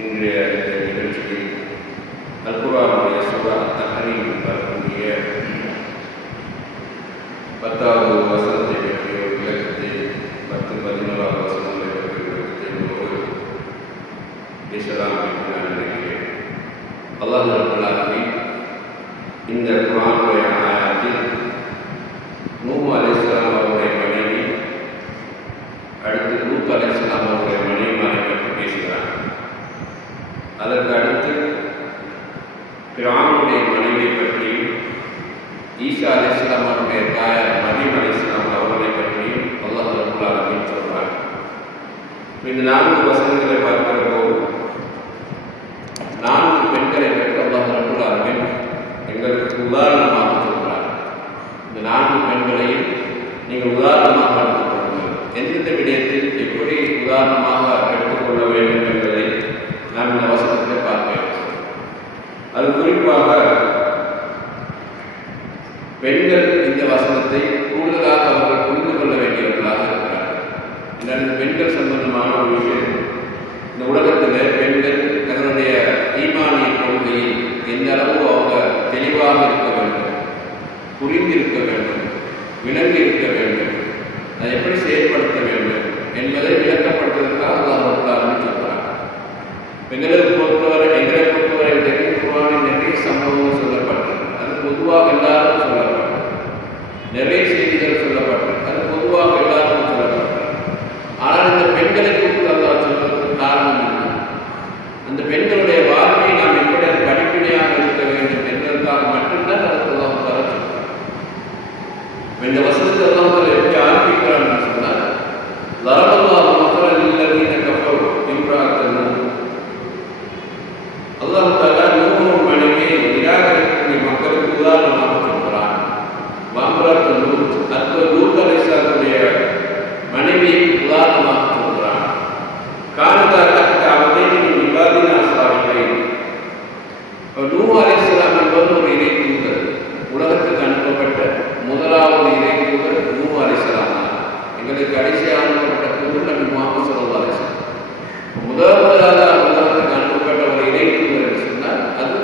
இன்றைய இந்த நிகழ்ச்சியில் அல்-குர்ஆனுடைய சூரா அத்-தஹ்ரீம் வரக்கூடிய 10வது வசனத்தை பற்றிய ஒரு விளக்கத்தை 10-11வது வசனங்களை பற்றிய விளக்கத்தை ஒரு பேசலாம் என்று நான் நினைக்கிறேன். அல்லாஹ் ரப்பல் ஆலமீன் இந்த குர்ஆனுடைய ஆயத்தில் நூஹ் அலைஹிஸ்ஸலாம் அவருடைய மனைவி, அடுத்து லூத் அலைஹிஸ்ஸலாம் அவருடைய மனைவிமாரை பற்றி பேசுகிறார். அதற்கு அடுத்து ஃபிரௌனுடைய மனைவியை பற்றியும், ஈசா அலைஹிஸ்ஸலாம் அவருடைய தாயார் மரியம் அலைஹிஸ்ஸலாம் அவர்களை பற்றியும் அல்லாஹ் ரப்பல் ஆலமீன் சொல்றார். இந்த 4 வசனங்களை பார்க்கிற போது 4 பெண்களை பற்றி அல்லாஹ் ரப்பல் ஆலமீன் எங்களுக்கு உதாரணமாக சொல்கிறார். இந்த 4 பெண்களையும் நீங்கள் உதாரணமாக எடுத்துக்கொள்ளுங்கள். எந்தெந்த விடயத்தில் எப்படி உதாரணமாக எடுத்துக்கொள்ள வேண்டும் என்பதை நாம் இந்த வசனத்தை பார்ப்போம். அது குறிப்பாக பெண்கள் இந்த வசனத்தை கூடுதலாக அவர்கள் புரிந்து கொள்ள வேண்டியவர்களாக இருக்கிறார்கள். இந்த பெண்கள் சம்பந்தமான ஒரு விஷயம், இந்த உலகத்தில் பெண்கள் தங்களுடைய ஈமானிய கொள்கையில் எந்த அளவு அவங்க தெளிவாக இருக்க வேண்டும், புரிந்திருக்க வேண்டும், விளங்கி இருக்க வேண்டும், அதை எப்படி செயல்படுத்த வேண்டும் என்பதை விளக்கப்படுத்துவதற்காக அல்லாஹ் ரப்பல் ஆலமீன் சொல்கிறார். எங்களை பொறுத்தவரை தெரியும், குர்ஆனில் நிறைய சம்பவங்கள் சொல்லப்பட்டது. அது பொதுவாக எல்லாருக்கும் சொல்லப்பட்டது. நிறைய செய்திகள் சொல்லப்பட்டது. அது பொதுவாக எல்லாருக்கும் சொல்லப்பட்டது. ஆனால் இந்த பெண்களை குறித்து அல்லாஹ் சொல்வதற்கு காரணம் என்ன? அந்த பெண்களுடைய வாழ்க்கையை நாம் எப்படி அது படிப்படியாக இருக்க வேண்டும் என்பதற்காக மட்டும்தான் அதுக்கு அல்லாஹ் தஆலா சொல்கிறார். இந்த வசனத்தை அல்லாஹ் தஆலா எப்படி ஆரம்பிக்கிறான்னு சொன்னால், லரபல்லாஹு மஸலன் லில்லதீன கஃபரு இம்ராஅத்த நூஹ். அல்லாஹ் தஆலா நூஹ் மனைவியை நிராகரிக்கக்கூடிய மக்களுக்கு உதாரணமாக சொல்கிறான். வம்ரஅத்த லூத், அடுத்த லூத் அலைஹிஸ்ஸலாமுடைய மனைவியை உதாரணமாக சொல்கிறான். கானதா தஹ்த அபதைனி மின் இபாதினா ஸாலிஹைன். நூஹ் அலைஹிஸ்ஸலாம் என்பவர் ஒரு இறை தூதர். உலகத்துக்கு அனுப்பப்பட்ட முதலாவது இறை தூதர் நூஹ் அலைஹிஸ்ஸலாம். எங்களுக்கு கடைசியாக அனுப்பப்பட்ட தூதர் நபி முஹம்மது ஸல்லல்லாஹு அலைஹி வஸல்லம். முதலாவதாக உலகத்துக்கு அனுப்பப்பட்ட ஒரு இறை தூதர் என்று சொன்னால் அது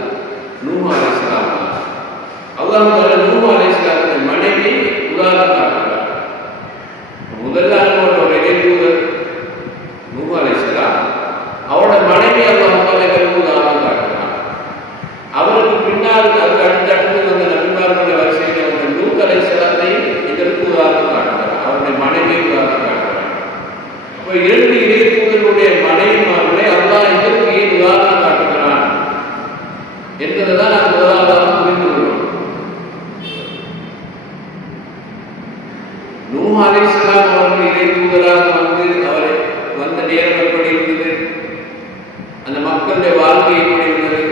நூஹ் அலைஹிஸ்ஸலாம். அல்லாஹ் தஆலா நூஹ் அலைஹிஸ்ஸலாமுடைய மனைவி உதாரணம் காட்டுகிறார். முதல்ல அனுப்பப்பட்ட ஒரு இறை தூதர் நூஹ் அலைஹிஸ்ஸலாம், அவருடைய மனைவி அல்லாஹ் தஆலா உதாரணம் காட்டுகிறார். அவருக்கு பின்னால் அதுக்கு அடுத்தடுத்து வந்த நபிமார்களுடைய வரிசையில் வந்த லூத் அலைஹிஸ்ஸலாத்தையும் இதற்கு உதாரணம் காட்டுகிறார். அவருடைய மனைவியை உதாரணம் காட்டுகிறார். இப்போ 2 இறை தூதர்களுடைய மனைவிமார்களை அல்லாஹ் இதற்கு ஏன் உதாரணம் காட்டுகிறான் என்பதை தான் நாம் முதலாவதாக புரிந்து கொள்வோம். நூஹ் அலைஹிஸ்ஸலாம் அவர்கள் இறை தூதராக அவரை வந்த நேரம் எப்படி இருந்தது, அந்த மக்களுடைய வாழ்க்கை எப்படி இருந்தது,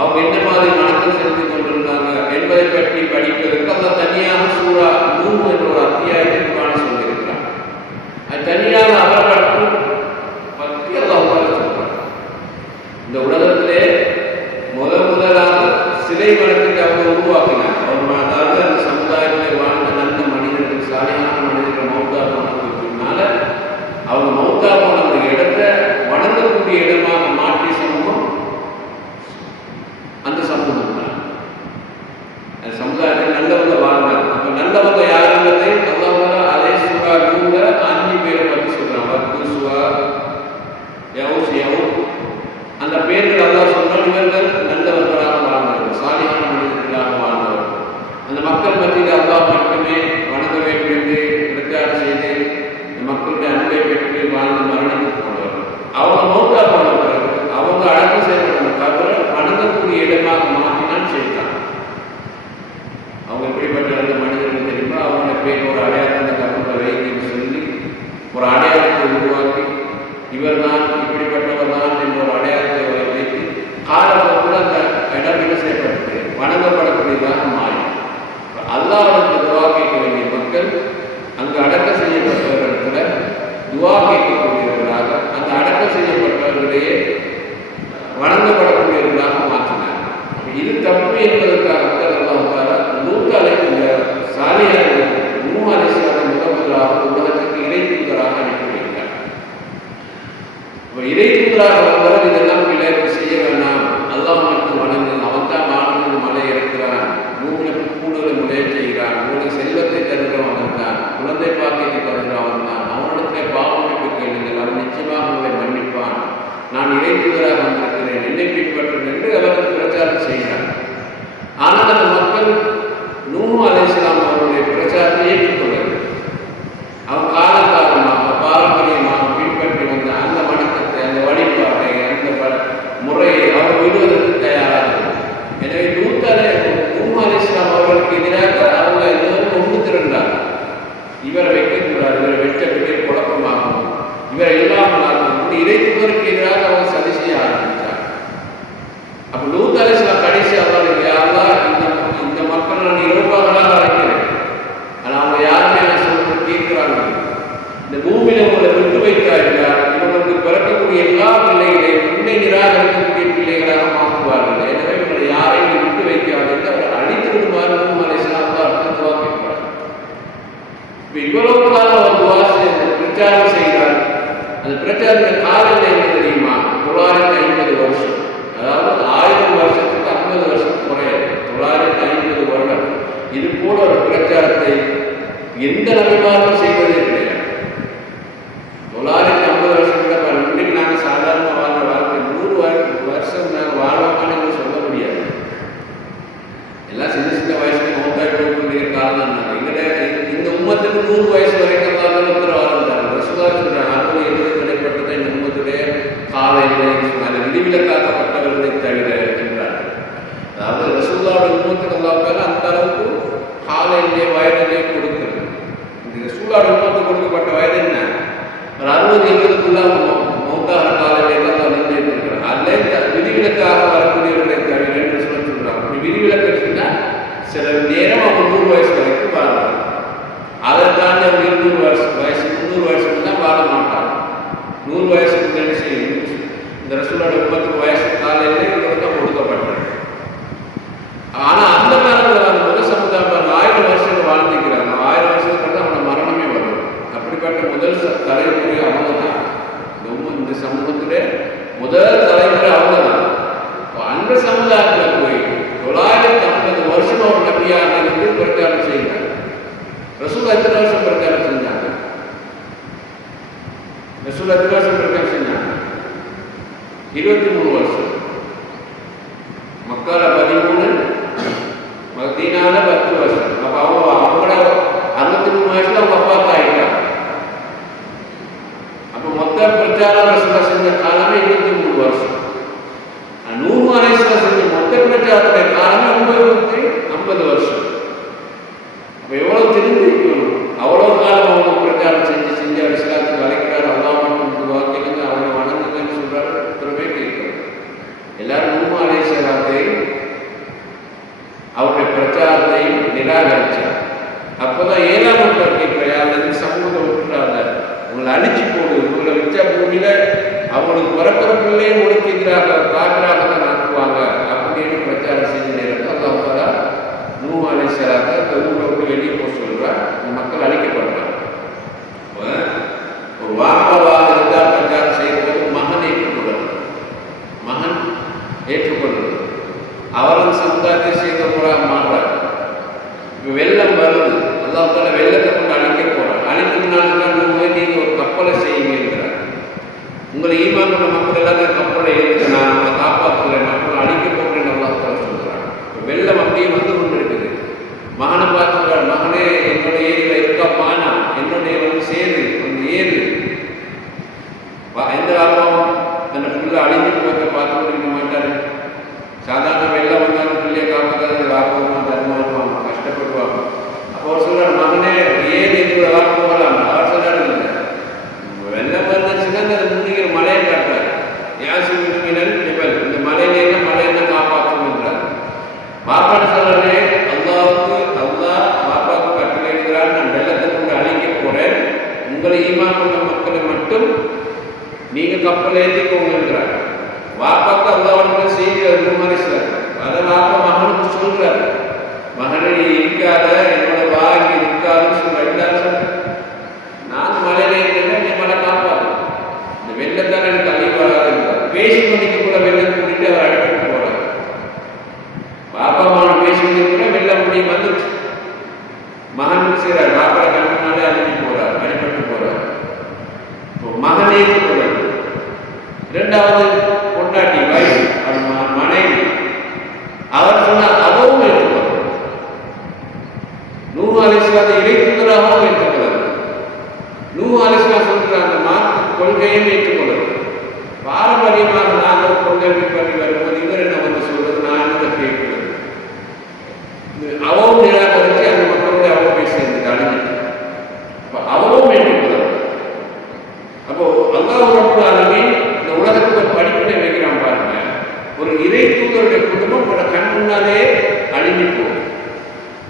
அவங்க என்ன மாதிரி வணக்கம் செலுத்திக் கொண்டிருந்தாங்க என்பதை பற்றி படிப்பதற்கு அல்லாஹ் தனியாக சூரா நூஹ் என்ற ஒரு அத்தியாயத்தை குர்ஆனில் சொல்லியிருக்கிறார். அது தனியாக அவர்கள் பற்றி அல்லாஹ் சொல்றார். இந்த உலகத்திலே முதலாக சிலை வணக்கத்தை அவங்க உருவாக்கினார். அதாவது அந்த சமுதாயத்தில் வாழ்ந்த நல்ல மனிதர்கள், சாலியான மனிதர்கள் மௌத்தா போனதுக்கு பின்னால அவங்க மௌத்தா போன அந்த இடத்தை வணங்கக்கூடிய இடமாக மாற்றிய சமூகம் அந்த சமூகம் தான். அந்த சமுதாயத்தில் நல்லவங்க வாழ்ந்தாங்க. அப்ப நல்லவங்க யாருன்றதை அல்லாஹ் அதே சூரா நூஹ்ல 5 பேரை பற்றி சொல்றான். வத்து, சுவா, யௌஸ், அந்த பேர்கள் அல்லாஹ் சொன்னால் இவர்கள் நல்லவர்களாக வாழ்ந்தவர்கள், சாலிஹான மனிதர்களாக வாழ்ந்தவர்கள். அந்த மக்கள் மத்தியில் அல்லாஹ் மட்டுமே வணங்க வேண்டும் என்று பிரச்சாரம் செய்து இந்த மக்களுடைய அன்பை பெற்று வாழ்ந்து மரணித்து போனவர்கள். அவங்க மௌத்தா போனவர்கள் அவங்க அடக்கம் செய்யப்பட்ட கபரை வணங்கக்கூடிய இடமாக மாற்றினான் செய்தான். அவங்க எப்படிப்பட்ட அந்த மனிதர்கள் தெரியுமா? அவங்களோட பேர் ஒரு அடையாளத்தை கபரை வைத்து சொல்லி ஒரு அடையாளத்தை உருவாக்கி இவர் தான் இப்படிப்பட்டவர் தான் என்ற ஒரு அடையாளத்தை வைத்து காலப்போக்கில் அந்த இடம் என்ன செய்யப்பட்டு வணங்கப்படக்கூடியதாக மாறி அல்லாஹ்விடத்தில் துவா கேட்க வேண்டிய மக்கள் அங்கு அடக்கம் செய்யப்பட்டவர்களிடத்துல துவா கேட்கக்கூடியவர்களாக அந்த அடக்கம் செய்யப்பட்டவர்களையே வணங்கப்படக்கூடியவர்களாக மாற்றினார். இது தப்பு என்பதற்காக அல்லாஹ் தஆலா லூத் அலைஹிஸ்ஸலாம் சாலிஹான நூஹ் அலைஹிஸ்ஸலாம் முதலாக உலகத்துக்கு இறை தூதராக அனுப்பி வைத்தார். இறை தூதராக வந்தவர் இதெல்லாம் செய்ய வேண்டாம், அல்லாஹ் மட்டும் வணங்கு, அவன் தான் வானத்திலிருந்து மழை இறக்கிறான், பூமியில் கூடுதலை முளைய செய்கிறான், உங்களுக்கு செல்வத்தை தருகிறவன் அவன் தான், குழந்தை பாக்கியத்தை தருகிறவன் அவன் தான், அவனிடத்திலே பாவமன்னிப்பு கேளுங்கள், அவன் நிச்சயமாக உங்களை மன்னிப்பான், நான் இறைத்தூதராக வந்திருக்கிறேன், என்னை பின்பற்றுங்கள் என்று அவர்கள் பிரச்சாரம் செய்கிறார். ஆனால் அந்த மக்கள் நூஹ் அலைஹிஸ்ஸலாம் அவருடைய பிரச்சாரத்தை ஏற்றுக்கொள்ளவில்லை. அவன் காலகாலமாக பாரம்பரியமாக பின்பற்றி வந்த அந்த வணக்கத்தை, அந்த வழிபாட்டை, அந்த முறையை அவர் விடுவதற்கு தயாராக. எனவே நூஹ் அலைஹிஸ்ஸலாம் அவர்களுக்கு எதிராக அவங்க எல்லோரும் ஒன்று திரண்டார். இவரை வைக்கக்கூடாது, இவரை வெட்ட பெரிய குழப்பமாகும், இவரை இல்லாமல் ஆகும், இறைத்துவருக்கு எதிராக அவங்க சதி செய்ய ஆரம்பித்தார். அப்போ லூத் அலைஹிஸ்ஸலாம் கடைசி அவர்கள் யாரெல்லாம் இந்த மக்கள் நான் இரவுபாகலாக அழைக்கிறேன், ஆனால் அவங்க யாருமே நான் சொல்றது கேட்கிறாங்க. இந்த பூமியில உங்களை விட்டு வைத்தார்கள், இவங்களுக்கு பிறக்கக்கூடிய எல்லா பிள்ளைகளையும் உன்னை நிராகரிக்கக்கூடிய பிள்ளைகளாக மாற்றுவார்கள். எனவே இவங்களை யாரையும் விட்டு வைக்காது என்று அவர் அழித்து விடுவார். நூஹ் அலைஹிஸ்ஸலாம் அடுத்த துவா கேட்பார். இவ்வளவு காலம் அவர் துவா பிரச்சாரம் செய்கிறார். அந்த பிரச்சாரத்தின் காலம் என்ன தெரியுமா? 950 வருஷம். அதாவது 1000 வருஷத்துக்கு 50 வருஷத்துக்கு குறையாது. 950 வருடம் இது போல ஒரு பிரச்சாரத்தை எந்த நபிமாரும் செய்வதே கிடையாது. 950 வருஷம் கூட இன்றைக்கு நாங்கள் சாதாரணமாக வாழ்ந்த வாழ்க்கை 100 வருஷம் நாங்கள் வாழ்வோம்னு என்று சொல்ல முடியாது. எல்லாம் சின்ன சின்ன வயசுக்கு மௌத்தாய் போகக்கூடிய காரணம் தான். எங்களுடைய இந்த உம்மத்துக்கு 100 வயசு வரைக்கும் தான் உத்தரவாதம் தராங்க. ரசூலுல்லாஹ் சொல்றாங்க, 60 கிடைப்பட்டதை இந்த உம்மத்துடைய காலையில் விதிவிலக்காக்கப்பட்டவர்களை தவிர என்றார். அதாவது ரசூலுல்லாஹ்வுடைய உம்மத்துக்கு அல்லாஹ் அந்த அளவுக்கு காலையிலே வயதிலே கொடுக்கிறது. இந்த ரசூலுல்லாஹ்வுடைய உம்மத்துக்கு கொடுக்கப்பட்ட வயது என்ன? ஒரு 60-70க்குள்ள மௌத்தான காலையிலே தான் நிர்ணயித்திருக்கிறார். அதில் விதிவிலக்காக வரக்கூடியவர்களை தவிர என்று சொல்றாங்க. விதிவிலக்கு சொன்னால் சில நேரம் அவங்க 100 வயசு வரைக்கும் வாழ்வாங்க. அதை தாண்டி அவங்க 200 வயசு 300 வயசுக்கு தான் வாழ மாட்டாங்க. 100 வயசுக்கு முன்னாடி செய்யணும். இந்த ரசூலுல்லாஹ்வுடைய உம்மத்துக்கு வயசு காலையிலே இவங்களுக்கு தான் கொடுக்கப்பட்டது. ஆனால் அந்த காலத்தில் வந்து முதல் சமுதாயம் 1000 வருஷங்கள் வாழ்ந்துக்கிறாங்க. 1000 வருஷத்துக்கு அவங்க மரணமே வரும். அப்படிப்பட்ட முதல் தலைமுறை அவங்க தான். இந்த சமூகத்திலே முதல் தலைமுறை அவங்க தான். அந்த சமுதாயத்தில் போய் 950 வருஷம் அவர் நபியாக இருந்து பிரச்சாரம் செய்கிறார். ரசூல் எத்தனை வருஷம் பிரச்சாரம் செஞ்சாங்க? ரசூல் எத்தனை வருஷம் பிரச்சாரம் செஞ்சாங்க? 23 வருஷம். மக்கால 13, மதீனால 10 வருஷம். அப்ப அவங்களோட 63 வயசுல அவங்க அப்பா ஆயிட்டாங்க. அப்ப மொத்த பிரச்சாரம் ரசூலுல்லாஹ் செஞ்ச காலமே 23 வருஷம். நூஹ் அலைஹிஸ்ஸலாம் செஞ்ச மொத்த பிரச்சாரத்துடைய காலமே 50 வருஷம். அப்ப எவ்வளவு தெரிஞ்சிருக்கணும்? அவ்வளவு காலம் அவங்க பிரச்சாரம் செஞ்சு அவர் இஸ்லாத்துக்கு அழைக்கிறார். அல்லாஹ் மட்டும் துவா கேளுங்க, அவனை வணங்குங்கன்னு சொல்றாரு. உத்தரவே கேட்கிறார். எல்லாரும் நூஹ் அலைஹிஸ்ஸலாத்தை அவருடைய பிரச்சாரத்தை நிராகரிச்சார். அப்போதான் 7ஆம் நூற்றாண்டு பிரயாணம் சமூகத்தை விட்டுறாங்க. உங்களை அழிச்சு போடு, உங்களை வச்ச பூமியில அவங்களுக்கு பிறக்கிற பிள்ளையும் உங்களுக்கு எதிராக காற்றாக தான் நடத்துவாங்க அப்படின்னு பிரச்சாரம் செஞ்ச நேரத்தில் அல்லாஹ் தஆலா நூஹ் அலைஹிஸ்ஸலாத்தை அந்த ஊரை விட்டு வெளியே போக சொல்றார். மக்கள் அழிக்கப்படுறாங்க. ஒரு வாப்பாவாக இருந்தால் பிரச்சாரம் செய்யறது மகன் ஏற்றுக்கொள்வது, மகன் ஏற்றுக்கொள்வது. அவரும் சமுதாயத்தை செய்த போறாங்க மாறுறார். இப்போ வெள்ளம் வருது, அல்லாஹ் தஆலா வெள்ளத்தை கொண்டு அழிக்க போறார். அழிக்கிறதுனால நீங்க ஒரு கப்பலை செய்யுங்கிறார். உங்களை ஈமான் பண்ண மக்கள் எல்லாத்தையும் கப்பலை ஏற்று நான் உங்களை காப்பாற்றல, மக்கள் அழிக்க போகிறேன்னு அல்லாஹ் தஆலா சொல்றாங்க. வெள்ளம் அப்படியே வந்து கொண்டு இருக்குது. மகனை பார்த்துக்கிறார், மகனே என்னோட ஏரியில் இருக்கா பானா, என்னுடைய வந்து சேரு வந்து ஏறு. எந்த ஆர்வம் அந்த பிள்ளை அழிஞ்சு போகிறத பார்த்து கொண்டிருக்க மாட்டாரு. சாதாரண வெள்ளம் வந்தாலும் பிள்ளையை காப்பாற்றாது ஆர்வமா தர்மம் கஷ்டப்படுவாங்க. அப்போ அவர் சொல்றாரு, மகனே ஏன் எங்களோட வாக்கு போகலாம்? அவர் சொல்றாரு, வெள்ளம் வந்துச்சுன்னா அந்த முன்னிக்கிற மலையை காட்டுறாரு. யாசி விண்மினல் நிபல், இந்த மலையில மலையை காப்பாற்றும் என்றார். பாப்பான சொல்றாரு, அல்லாஹ் பாப்பாவுக்கு கட்டளை எழுதுகிறார், நான் வெள்ளத்தை கொண்டு அழிக்க போறேன், உங்களை ஈமான் கொண்ட மக்களை மட்டும் நீங்க கப்பல் ஏற்றிக்கோங்கிறார். வாப்பாக்கு அல்லாஹ்வுடைய செய்தி அது மாதிரி சார். அதை வாப்பா மகனுக்கு சொல்றாரு, மகனை இருக்காத, என்னோட வாங்கி இருக்காதுன்னு சொல்ற. எல்லாரும் நான் மலையில இருக்கிறேன், நீ மழை காப்பாற்று, இந்த வெள்ளத்தால் எனக்கு அழிவு வராது. பேசி பண்ணிக்க கூட வெள்ளம் கூட்டிட்டு இரண்டாவது பொண்டாட்டி மனைவி, அவர் சொன்னார் அதுவும் ஏற்றுக்கொள்ள. நூஹ் அலைஹிஸ்ஸலாம் இறை தூதராகவும் ஏற்றுக்கொள்ளார். நூஹ் அலைஹிஸ்ஸலாம் சொல்ற அந்த மார்க்க கொள்கையும் ஏற்றுக்கொள்ளார். பாரம்பரியமாக நாங்கள் கொள்கை பண்ணி வரும்போது இவர் என்ன வந்து சொல்றது, நான் என்ன கேட்கிறது, அவவும் நிராகரித்து அந்த மக்களுடைய அவன் போய் சேர்ந்து அழிஞ்சிட்டு அவவும் ஏற்றுக்கொள்ளார். அப்போ அல்லாஹ் ரப்பல் ஆலமீன் இந்த உலகத்துக்கு ஒரு படிப்பினை வைக்கிறான் பாருங்க. ஒரு இறை தூதருடைய குடும்பம் உங்களோட கண் முன்னாலே அழிஞ்சு போகும்.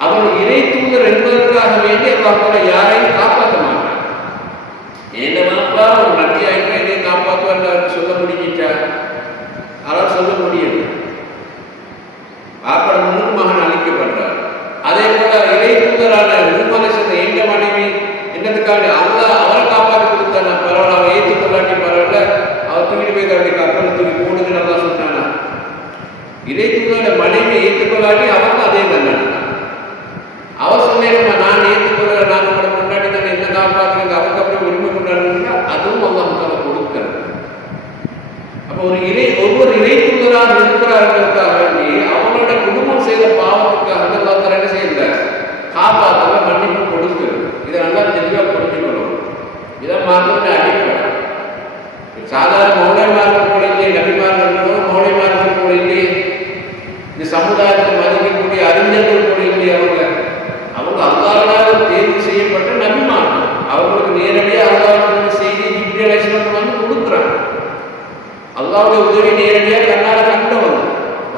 அவர் இறை தூதர் என்பதற்காக வேண்டி அல்லாஹ் யாரையும் காப்பாற்ற மாட்டார். ஏண்டமாப்பா ஒரு நன்றியாயிரம் இதை காப்பாற்றுவார் சொல்ல முடிஞ்சிட்டா அவர் சொல்ல முடியும். ஆப்பட முன்னுக்கு மகன் அழிக்கப்படுறார். அதே போல இறை தூதரான நூஹ் எந்த மனைவி என்னதுக்காக அல்லாஹ் அவரை காப்பாற்றி கொடுத்தானா பரவாயில்ல, அவரை ஏற்றுக்கொள்ளாட்டி பரவாயில்ல, அவர் தூக்கிட்டு போய் தன்னுடைய கப்பல் தூக்கி போடுன்னு நல்லா சொன்னானா. இறை தூதரோட மனைவி ஏற்றுக்கொள்ளாட்டி அவருக்கு அதே தண்டனை. அவர் சொன்னேன் நான் ஏற்றுக்கொள்ள நாங்கள் கூட கொண்டாடி தானே என்ன காப்பாற்றுறது, அவருக்கு அப்படி உரிமை கொண்டாடுறா, அதுவும் அல்லாஹ் கொடுக்கிறது. அப்போ ஒவ்வொரு இறை தூதராக இருக்கிறார்களுக்காக வேண்டி அவங்களோட குடும்பம் செய்த பாவத்துக்காக அல்லாஹ் என்ன செய்யல காப்பாற்ற மன்னிப்பு கொடுக்கிறது. இதை நல்லா தெளிவாக புரிஞ்சுக்கணும். இதான் மார்க்கத்தின் அடிப்படை. சாதாரண மௌலைமார்கள் போல இல்லையே, நபிமார்கள் மௌலைமார்கள் போல இல்லையே, இந்த சமுதாயத்தை மதிக்கக்கூடிய அறிஞர்கள் போல இல்லையே, அவங்க அல்லாஹ்வால் தேர்வு செய்யப்பட்ட நபிமார்கள். அவங்களுக்கு நேரடியாக அல்லாஹ்வின் செய்தி ஜிப்ரீல் அலைஹிஸ்ஸலாம் வந்து கொடுக்குறாங்க. அல்லாஹ்வுடைய உதவி நேரடியாக கண்ணால் கண்டவங்க.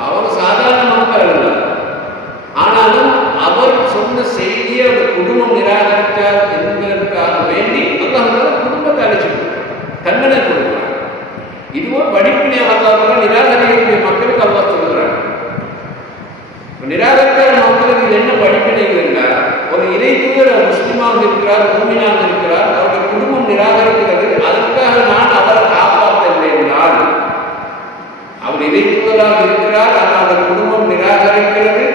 அவங்க சாதாரண மக்கள் அல்ல. ஆனாலும் அவர் சொன்ன செய்தியை அந்த குடும்பம் நிராகரித்தார் என்பதற்காக வேண்டி அல்லாஹ் குடும்பத்தை அழைச்சி தண்டனை கொடுக்கிறார். இதுவும் படிப்பினையாக அல்லாஹ் நிராகரிக்கக்கூடிய மக்களுக்கு அல்லாஹ் சொல்கிறார். நிராகரிக்கிற மக்களுக்கு என்ன படிப்பினை என்றால், ஒரு இறை தூதர் முஸ்லிமாக இருக்கிறார், மூமினாக இருக்கிறார், அவருடைய குடும்பம் நிராகரிக்கிறது, அதற்காக நான் அவரை காப்பாற்றவில்லை என்றால், அவர் இறை தூதராக இருக்கிறார், ஆனால் அந்த குடும்பம் நிராகரிக்கிறது,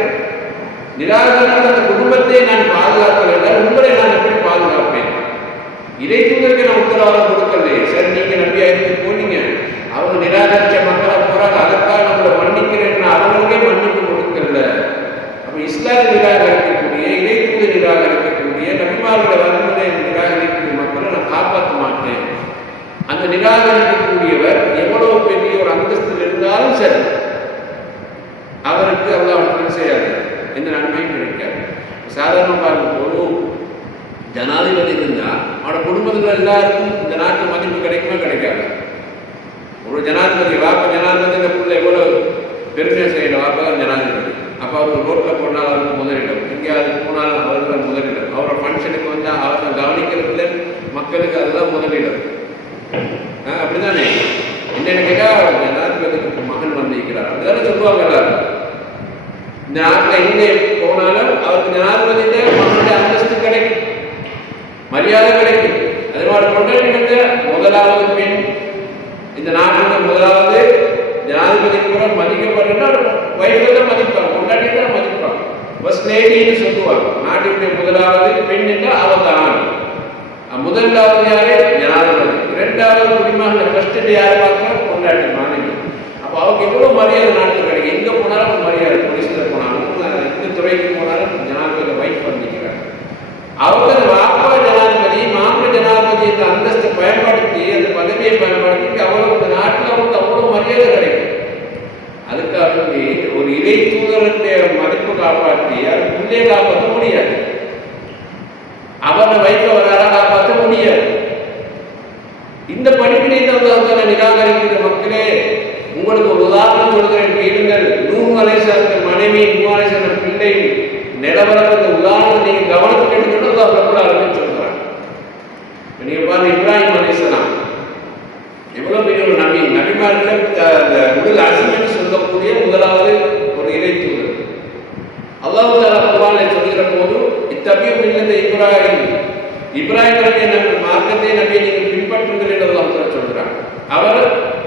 நிராகரிக்கிற அந்த குடும்பத்தை நான் பாதுகாக்கவில்லை என்றால் உங்களை நான் எப்படி பாதுகாப்பேன்? இறை தூதருக்கு நான் உத்தரவாதம் கொடுக்கலையே. சரி, நீங்க நம்பி ஆயிரத்தி போனீங்க, அவங்க நிராகரிச்ச மக்களை போறாங்க, அதற்காக நம்மளை மன்னிக்கிறேன், அவங்களுக்கே மன்னிப்பு கொடுக்கல. அப்ப இஸ்லாத்தை நிராகரிக்கக்கூடிய, இறை தூதை நிராகரிக்கக்கூடிய, நபிமார்களை வன்முறை நிராகரிக்கக்கூடிய மக்களை நான் காப்பாற்ற மாட்டேன். அந்த நிராகரிக்கக்கூடியவர் எவ்வளவு பெரிய ஒரு அந்தஸ்தில் இருந்தாலும் சரி, அவருக்கு அல்லாஹ் செய்யாது, எந்த நன்மையும் கிடைக்காது. சாதாரணமாக ஒரு ஜனாதிபதி இருந்தால் அவனோட குடும்பத்தில் எல்லாருக்கும் இந்த நாட்டு மதிப்பு கிடைக்குமா கிடைக்காது. ஒரு ஜனாதிபதி வாப்ப ஜனாதிபதி பிள்ளை எவ்வளோ பெருமை செய்யணும், வாப்பா தான் ஜனாதிபதி. அப்போ அவர் ரோட்டில் போனால் அவருக்கு முதலிடம், எங்கேயாவது போனாலும் அவருக்கு தான் முதலிடம், அவரோட ஃபங்க்ஷனுக்கு வந்தால் அவர் தான் கவனிக்கிறதுல மக்களுக்கு அதுதான் முதலிடம். அப்படிதானே? என்னென்னு கேட்டால் ஜனாதிபதிக்கு மகன் வந்திருக்கிறார், அதுதானே சொல்லுவாங்க எல்லாரும். இந்த நாட்டில் எங்கே போனாலும் அவருக்கு ஜனாதிபதியில மகனுடைய அந்தஸ்து கிடைக்கும், மரியாதை கிடைக்கும். அதனால கொண்டாடி முதலாவது பெண் இந்த நாட்டில் முதலாவது ஜனாதிபதி கூட மதிக்கப்படுறா வயதில் தான் மதிப்பாங்க, கொண்டாடி தான் மதிப்பாங்க. ஃபர்ஸ்ட் லேடின்னு சொல்லுவாங்க. நாட்டினுடைய முதலாவது பெண் என்றால் அவ தான். முதலாவது யாரு? ஜனாதிபதி. இரண்டாவது குடிமகன் ஃபர்ஸ்ட் யார் பார்க்கணும்? கொண்டாடி மாநிலம். அப்போ அவங்க எவ்வளோ மரியாதை நாட்டில் கிடைக்கும். எங்கே போனாலும் மரியாதை, போலீஸில் போனாலும் எந்த துறைக்கு போனாலும் ஜனாதிபதி வைஃப் பண்ணிக்கிறாங்க. அவங்க வாப்பா ஜனாதிபதி, மாப்பிள்ளை ஜனாதிபதி என்ற அந்தஸ்தை பயன்படுத்தி, அந்த பதவியை பயன்படுத்தி அவ்வளவு இந்த நாட்டில் அவங்களுக்கு அவ்வளவு மரியாதை கிடைக்கும். அதுக்காக ஒரு இறை தூதருடைய மதிப்பு காப்பாற்றி அது உள்ளே காப்பாற்ற முடியாது. அவரை வைக்க வராத காப்பாற்ற முடியாது. இந்த படிப்பினை தான் நிராகரிக்கிற மக்களே. உங்களுக்கு ஒரு உதாரணம் சொல்கிறேன், கேளுங்கள். நூஹ் அலைஹிஸ்ஸலாம் மனைவி, நூஹ் அலைஹிஸ்ஸலாம் பிள்ளை நிலவரத்தை உதாரணம் நீங்க கவனத்துக்கு எடுத்துட்டு அப்படின்னு சொல்றாங்க. நீங்க பாருங்க, இப்ராஹிம் அலைஹிஸ்ஸலாம் எவ்வளவு பெரிய ஒரு நபி, நபிமார்கள் உடல் அசிமன்னு சொல்லக்கூடிய முதலாவது ஒரு இறை தூதர். அல்லாஹ் தஆலா குர்ஆனிலே சொல்கிற போது இத்தபியு மில்லத இப்ராஹிம், இப்ராஹிம் மார்க்கத்தை நபியை நீங்கள் பின்பற்றுங்கள் என்று அல்லாஹ் தஆலா சொல்கிறார். அவர்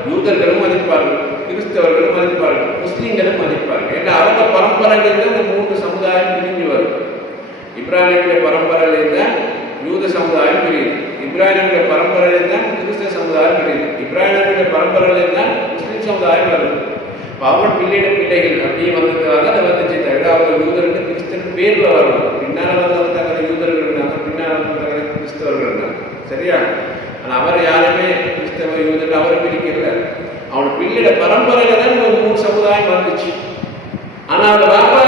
யூதர்களும் மதிப்பார்கள், கிறிஸ்தவர்களும் மதிப்பார்கள், முஸ்லீம்களும் மதிப்பார்கள். ஏன்னா அவங்க பரம்பரையிலிருந்து அந்த மூன்று சமுதாயம் பிரிஞ்சு வரும். இப்ராஹிமுடைய பரம்பரையிலிருந்து யூத சமுதாயம் பிரியுது. இப்ராஹிமுடைய பரம்பரையில் தான் கிறிஸ்தவ சமுதாயம் கிடையாது, இப்ராஹிமுடைய பரம்பரையில் தான் முஸ்லீம் சமுதாயம் வருது. அவன் பிள்ளையிட பிள்ளைகள் அப்படியே வந்ததுக்காக அதை வந்துச்சு தவிர அவங்க யூதர்கள் கிறிஸ்தவன் பேரில் வரணும். பின்னால் வந்தவங்க யூதர்கள் இருந்தாங்க, பின்னால் வந்தவங்க கிறிஸ்தவர்கள் இருந்தாங்க. சரியா? ஆனால் அவர் யாருமே கிறிஸ்தவ யூதர் அவரை பிரிக்கல. அவனோட பிள்ளையிட பரம்பரையில தான் ஒரு 3 சமுதாயம் வந்துச்சு. ஆனால் அவரோட பாப்பா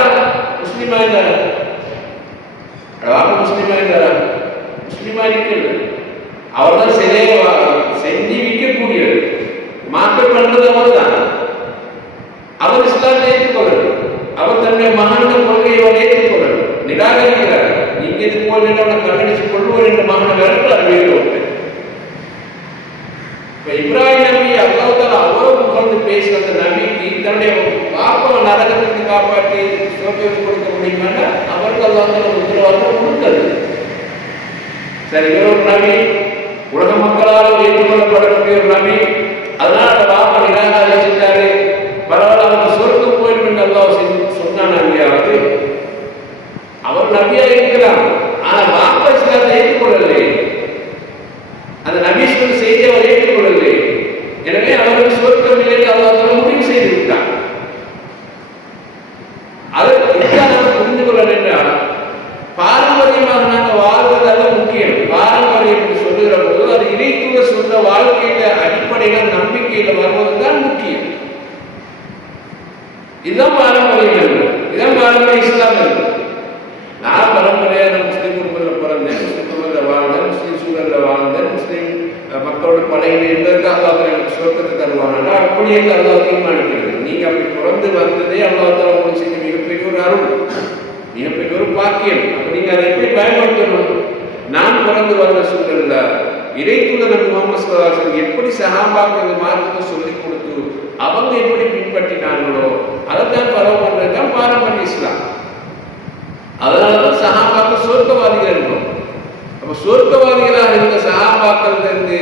முஸ்லீமா இருந்தாரா? பாப்பா முஸ்லீமா இருந்தாரா? முஸ்லீமா இருக்கல. அவர் தான் செஞ்சு விற்கக்கூடியவர், மார்க்கெட் பண்றது அவர் தான். அவர் இஸ்லாத்தை ஏற்றுக்கொள்ளணும், அவர் தன்னுடைய மகனுடைய கொள்கையை ஏற்றுக்கொள்ளணும். நிராகரிக்கிறார். நீங்க இது போல கல்லடிச்சு கொள்வோர் என்ற மகனை விரட்டுறார் வீடு. இப்ராஹிம் நபி அல்லாஹ் அவ்வளவு புகழ்ந்து பேசுற அந்த நபிக்கு தன்னுடைய பாப்பாவை நரகத்திற்கு காப்பாற்றி சோதனை கொடுக்க முடியுமான்னா அவருக்கு அல்லாஹ் உத்தரவாதம் கொடுத்தது. சரி, ஒரு நபி உலக மக்களால் ஏற்றுக்கொள்ளப்படக்கூடிய ஒரு நபி, அதனால அந்த பாப்பா நிராகரிச்சிட்டாரு. பரவாயில்ல, அவர் சொர்க்கம் போயிடும் என்று அல்லாஹ் சொன்னான். அங்கேயாவது அவர் நபியா இருக்கிறார், ஆனால் பாப்பா இஸ்லாத்தை ஏற்றுக்கொள்ளவில்லை. அந்த நபீஸ்வரர் செய்தி அவர் ஏற்றுக்கொள்ளவில்லை. எனவே அவருக்கு சொர்க்கம் இல்லை என்று அல்லாஹ் முடிவு செய்து விட்டார். அதற்கு அவர் புரிந்து கொள்ள என்றால் பாரம்பரியமாக நாங்கள் வாழ்வதல்ல முக்கியம். பாரம்பரியம் என்று சொல்லுகிற போது அது இணைத்துவ சொந்த வாழ்க்கையில அடிப்படையில நம்பிக்கையில வருவதுதான் முக்கியம். இதுதான் பாரம்பரியம் என்று, இதுதான் பாரம்பரிய இஸ்லாம் என்று. நான் பரம்பரையான முஸ்லீம் குடும்பத்தில் பிறந்தேன், முஸ்லீம் குடும்பத்தில் வாழ்ந்தேன், முஸ்லீம் சூழலில் வாழ்ந்தேன், முஸ்லீம் மக்களோட பழகின என்பதற்கு அல்லாஹ் எனக்கு சொர்க்கத்தை தருவானா? அப்படி என்று அல்லாஹ் தீர்மானிக்கிறது. நீங்க அப்படி பிறந்து வந்ததே அல்லாஹ் உங்களுக்கு செய்த மிகப்பெரிய ஒரு அருள், மிகப்பெரிய ஒரு பாக்கியம். அப்ப நீங்க அதை எப்படி பயன்படுத்தணும்? நான் பிறந்து வந்த சூழல்ல இறைத்துள்ள நபி முஹம்மது ஸல்லல்லாஹு அலைஹி வஸல்லம் எப்படி சஹாபாக்கள் மார்க்கத்தை சொல்லிக் கொடுத்து அவங்க எப்படி பின்பற்றினாங்களோ அதைத்தான் பரவ பண்றதுதான் பாரம்பரிய இஸ்லாம். அதனாலதான் சஹாபாக்கள் சொர்க்கவாதிகள் இருக்கும். அப்ப சொர்க்கவாதிகளாக இருந்த சஹாபாக்கள் இருந்து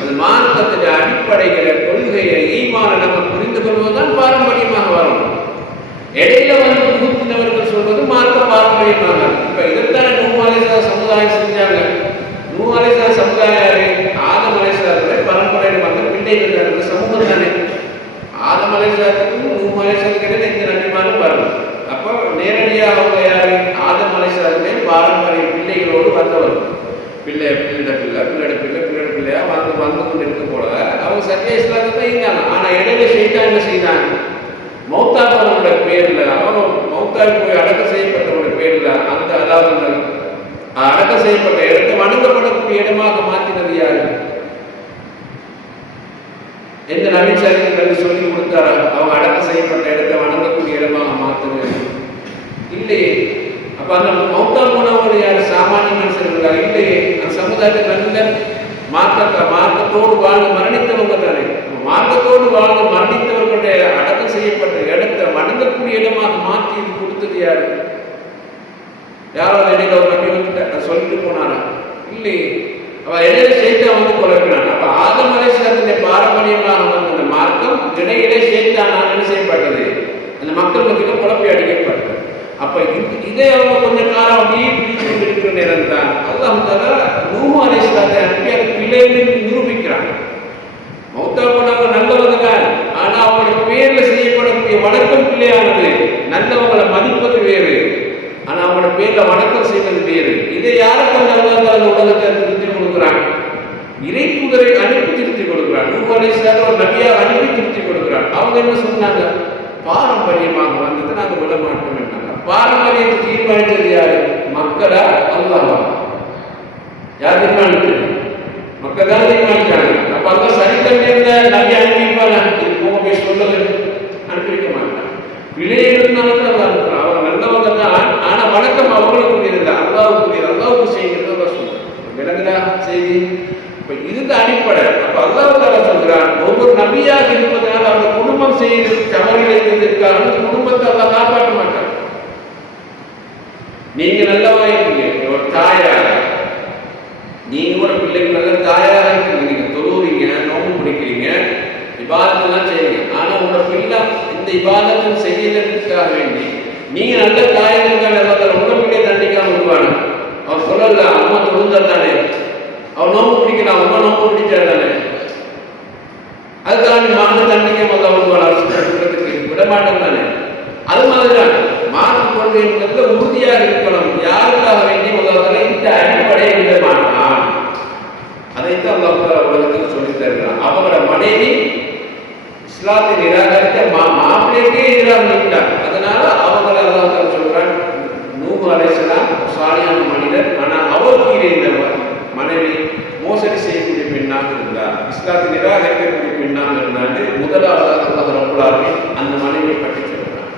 அந்த மார்க்கத்தின் அடிப்படைகளை, கொள்கையை, ஈமான நம்ம புரிந்து கொள்வதுதான் பாரம்பரியமாக வரணும். இடையில வந்து புகுத்தினவர்கள் சொல்வது மார்க்க பாரம்பரியமாக. இப்ப இதைத்தான நூஹ் அலைஹிஸ்ஸலாம் சமுதாயம் செஞ்சாங்க. நூஹ் அலைஹிஸ்ஸலாம் சமுதாயம் ஆதம் அலைஹிஸ்ஸலாத்துடைய பரம்பரையில் வந்த பிள்ளைகள் தான், சமூகம் தானே. ஆதம் அலைஹிஸ்ஸலாத்துக்கும் நூஹ் அலைஹிஸ்ஸலாத்துக்கு இடையில இந்த நபிமாரும் வரணும். அப்போ நேரடியாக அவங்க யாரு? ஆதம் அலைஹிஸ்ஸலாத்துடைய பாரம்பரிய பிள்ளைகளோடு வந்தவர். பிள்ளையா வந்து கொண்டு இருக்க போல அவங்க சத்திய இஸ்லாத்தை தான் இருந்தாங்க. ஆனா இடையில ஷைத்தான் என்ன செய்தாங்க? மௌத்தா போனவனுடைய பேர்ல, அவன் மௌத்தா போய் அடக்கம் செய்யப்பட்டவனுடைய பேர்ல அந்த அதாவது அடக்கம் செய்யப்பட்ட இடத்தை வணங்கப்படக்கூடிய இடமாக மாற்றினது யாரு? எந்த நபி சரித்திரங்கள் சொல்லி கொடுத்தாரா அவங்க அடக்கம் செய்யப்பட்ட இடத்தை வணங்கக்கூடிய இடமாக மாற்றுவது? இல்லையே. அப்ப அந்த மௌத்தா போனவர் யாரு? சாமானிய மனுஷர்களா? இல்லையே. அந்த சமுதாயத்தை நல்ல மார்க்கத்தோடு வாழ்ந்து மரணித்தவங்க தானே. மார்க்கத்தோடு வாழ்ந்து மரணித்தவர்களுடைய அடக்கம் செய்யப்பட்ட இடத்தை வணங்கக்கூடிய இடமாக மாற்றி கொடுத்தது யாரு? யாராவது இடையில ஒரு நபி வந்து சொல்லிட்டு போனாரா? இல்லையே. அவ இடையில ஷைத்தான் வந்து குழப்பினான். அப்ப ஆதம் அலைஹிஸ்ஸலாத்துடைய பாரம்பரியமாக வந்த அந்த மார்க்கம் இடையிலே ஷைத்தான் என்ன செய்யப்பட்டது? அந்த மக்கள் மத்தியில் குழப்பி அடிக்கப்பட்டது. அப்ப இதே அவங்க கொஞ்ச காலம் அப்படியே பிடிச்சு கொண்டிருக்கிற நேரம் தான் அல்லாஹ் தஆலா நூஹ் அலைஹிஸ்ஸலாத்தை அனுப்பி அதை பிள்ளைன்னு நிரூபிக்கிறாங்க. மௌத்தா போனவங்க நல்லவங்க தான், ஆனா அவங்களுடைய பேர்ல செய்யப்படக்கூடிய வணக்கம் பிள்ளையானது. நல்லவங்களை மதிப்பது வேறு, ஆனா அவங்களோட பேர்ல வணக்கம் செய்வது வேறு. இதை யாருக்கு அந்த அல்லாஹ் தஆலா உலகத்தை திருத்தி கொடுக்குறாங்க? இறை தூதரை அனுப்பி திருத்தி கொடுக்குறாங்க. நூஹ் அலைஹிஸ்ஸலாம் ஒரு நபியா அனுப்பி திருத்தி கொடுக்குறாங்க. அவங்க என்ன சொன்னாங்க? பாரம்பரியமாக வந்தது நாங்கள் விட மாட்டோம் என்றாங்க. பாரம்பரியத்தை தீர்மானித்தது யாரு? மக்களா அல்லாஹ்வா? யார் தீர்மானித்தது? மக்கள் தான் தீர்மானித்தாங்க. அப்ப அங்க சரித்தம் இருந்த நபி அனுப்பிப்பாங்க, இது போக போய் சொல்லுங்க, அனுப்பிக்க மாட்டாங்க. பிழையை இருந்தாலும் அல்லாஹ் அனுப்புறான். அவங்க நல்லவங்க தான், ஆனா வணக்கம் அவங்களுக்கு இருந்தா அல்லாஹ்வுக்கு அல்லாஹ்வுக்கு செய்கிறது தான் சொல்றாங்க. விளங்குதா செய்தி? இப்ப இதுதான் அடிப்படை. அப்ப அல்லாஹ் தஆலா சொல்றான், ஒவ்வொரு நபியாக இருப்பதனால் அவங்க குடும்பம் செய்து தவறில் இருந்ததற்காக அந்த குடும்பத்தை அல்லாஹ் காப்பாற்ற மாட்டாங்க. நீங்க நல்லவா இருக்கீங்க, ஒரு தாயா, நீங்க ஒரு பிள்ளைக்கு நல்ல தாயாக இருக்கீங்க, நீங்க தொழுறீங்க, நோம்பு பிடிக்கிறீங்க, இபாதத்தெல்லாம் செய்றீங்க. ஆனா உங்களோட பிள்ளை இந்த இபாதத்தை செய்யறதுக்காக வேண்டி நீங்க நல்ல தாயங்களுக்காக உங்களோட பிள்ளையை தண்டிக்காம விடுவாங்க. அவர் சொல்லல, அம்மா தொழுந்தா தானே, அவர் நோம்பு பிடிக்கலாம், உங்க நோம்பு பிடிச்சா தானே. அதுக்காக மார்க்க தண்டிக்க முதல்ல அரசுக்கு விட மாட்டோம் தானே. அது மாதிரிதான் மார்க்க கொள்கைங்கிறதுல உறுதியாக இருக்கணும். யாருக்காக வேண்டிய முதல்ல இந்த அடிப்படையை விட மாட்டான். அதைத்தான் உலகத்துக்கு சொல்லித் தருகிறான். அவங்களோட மனைவி இஸ்லாத்தை நிராகரித்த மாப்பிள்ளைக்கே எதிராக நின்றாங்க. அதனால அவங்களை அல்லாஹ் சொல்றான், நூஹ் அலைஹிஸ்ஸலாம் சாலியான மனிதர், ஆனால் அவருக்கு இந்த மனைவி மோசடி செய்யக்கூடிய பெண்ணாக இருந்தார், இஸ்லாத்தை நிராகரிக்கக்கூடிய பெண்ணாக இருந்தாண்டு முதலாவது அல்லாஹ் ரப்பல் ஆலமீன் அந்த மனைவியை பற்றி சொல்றார்.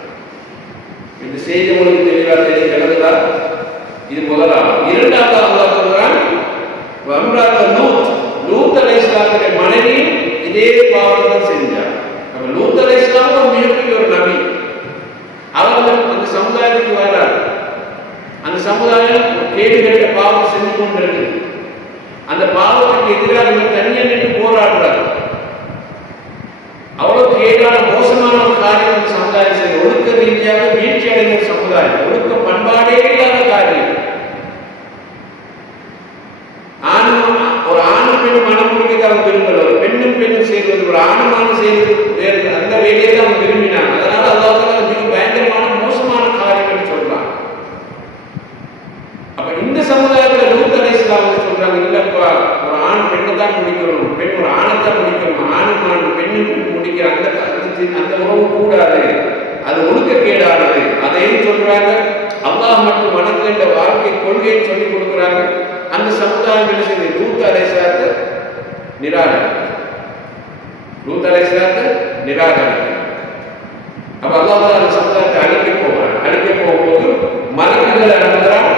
இந்த செய்தி உங்களுக்கு தெளிவாக தெரிகிறதா? இது முதலாவது. இரண்டாவது அல்லாஹ் சொல்றான், லூத் அலைஹிஸ்ஸலாமுடைய மனைவி இதே பாவத்தை செஞ்சார். லூத் அலைஹிஸ்ஸலாம் ஒரு மிகப்பெரிய ஒரு நபி. அவர்கள் அந்த சமுதாயத்துக்கு வரார். அந்த சமுதாயம் கேடு கெட்ட பாவம் செஞ்சு கொண்டிருக்கு. அந்த பாவத்துக்கு எதிராக தனியா நின்று போராடுறார். அவ்வளவு கேடான மோசமான ஒரு காரியம் அந்த சமுதாயம் செய்ய, ஒழுக்க ரீதியாக வீழ்ச்சி அடைந்த சமுதாயம், ஒழுக்க பண்பாடே இல்லாத காரியம். ஒரு ஆணும் பெண்ணும் மனம் முடிக்க அவங்க விரும்பல, ஒரு பெண்ணும் பெண்ணும் சேர்வது, ஒரு ஆணுமான சேர்வது வேறு அந்த வேலையை தான் அவங்க விரும்பினாங்க. அதனால அல்லாஹ் மிக பயங்கரமான மோசமான காரியம் என்று சொல்றாங்க. அப்ப இந்த சமுதாயத்தில் லூத் அலைஹிஸ்ஸலாம் சொல்றாங்க, இல்லப்பா ஒரு ஆண் பெண்ணை தான் முடிக்கணும், பெண் ஒரு ஆணை தான் முடிக்கணும், ஆணும் பெண்ணும் முடிக்கிற அந்த உறவு கூடாது, அது ஒழுக்க கேடானது. அதையும் சொல்றாங்க. அல்லாஹ் மட்டும் வணங்குகின்ற வாழ்க்கை கொள்கையை சொல்லிக் கொடுக்குறாங்க. அந்த சமுதாயம் என்ன செய்து லூத் அலைஹிஸ்ஸலாத்தை நிராகரிக்கிறார். அப்ப அல்லாஹ் அந்த சமுதாயத்தை அழிக்க போகும்போது மலக்குகளை அனுப்புகிறார்,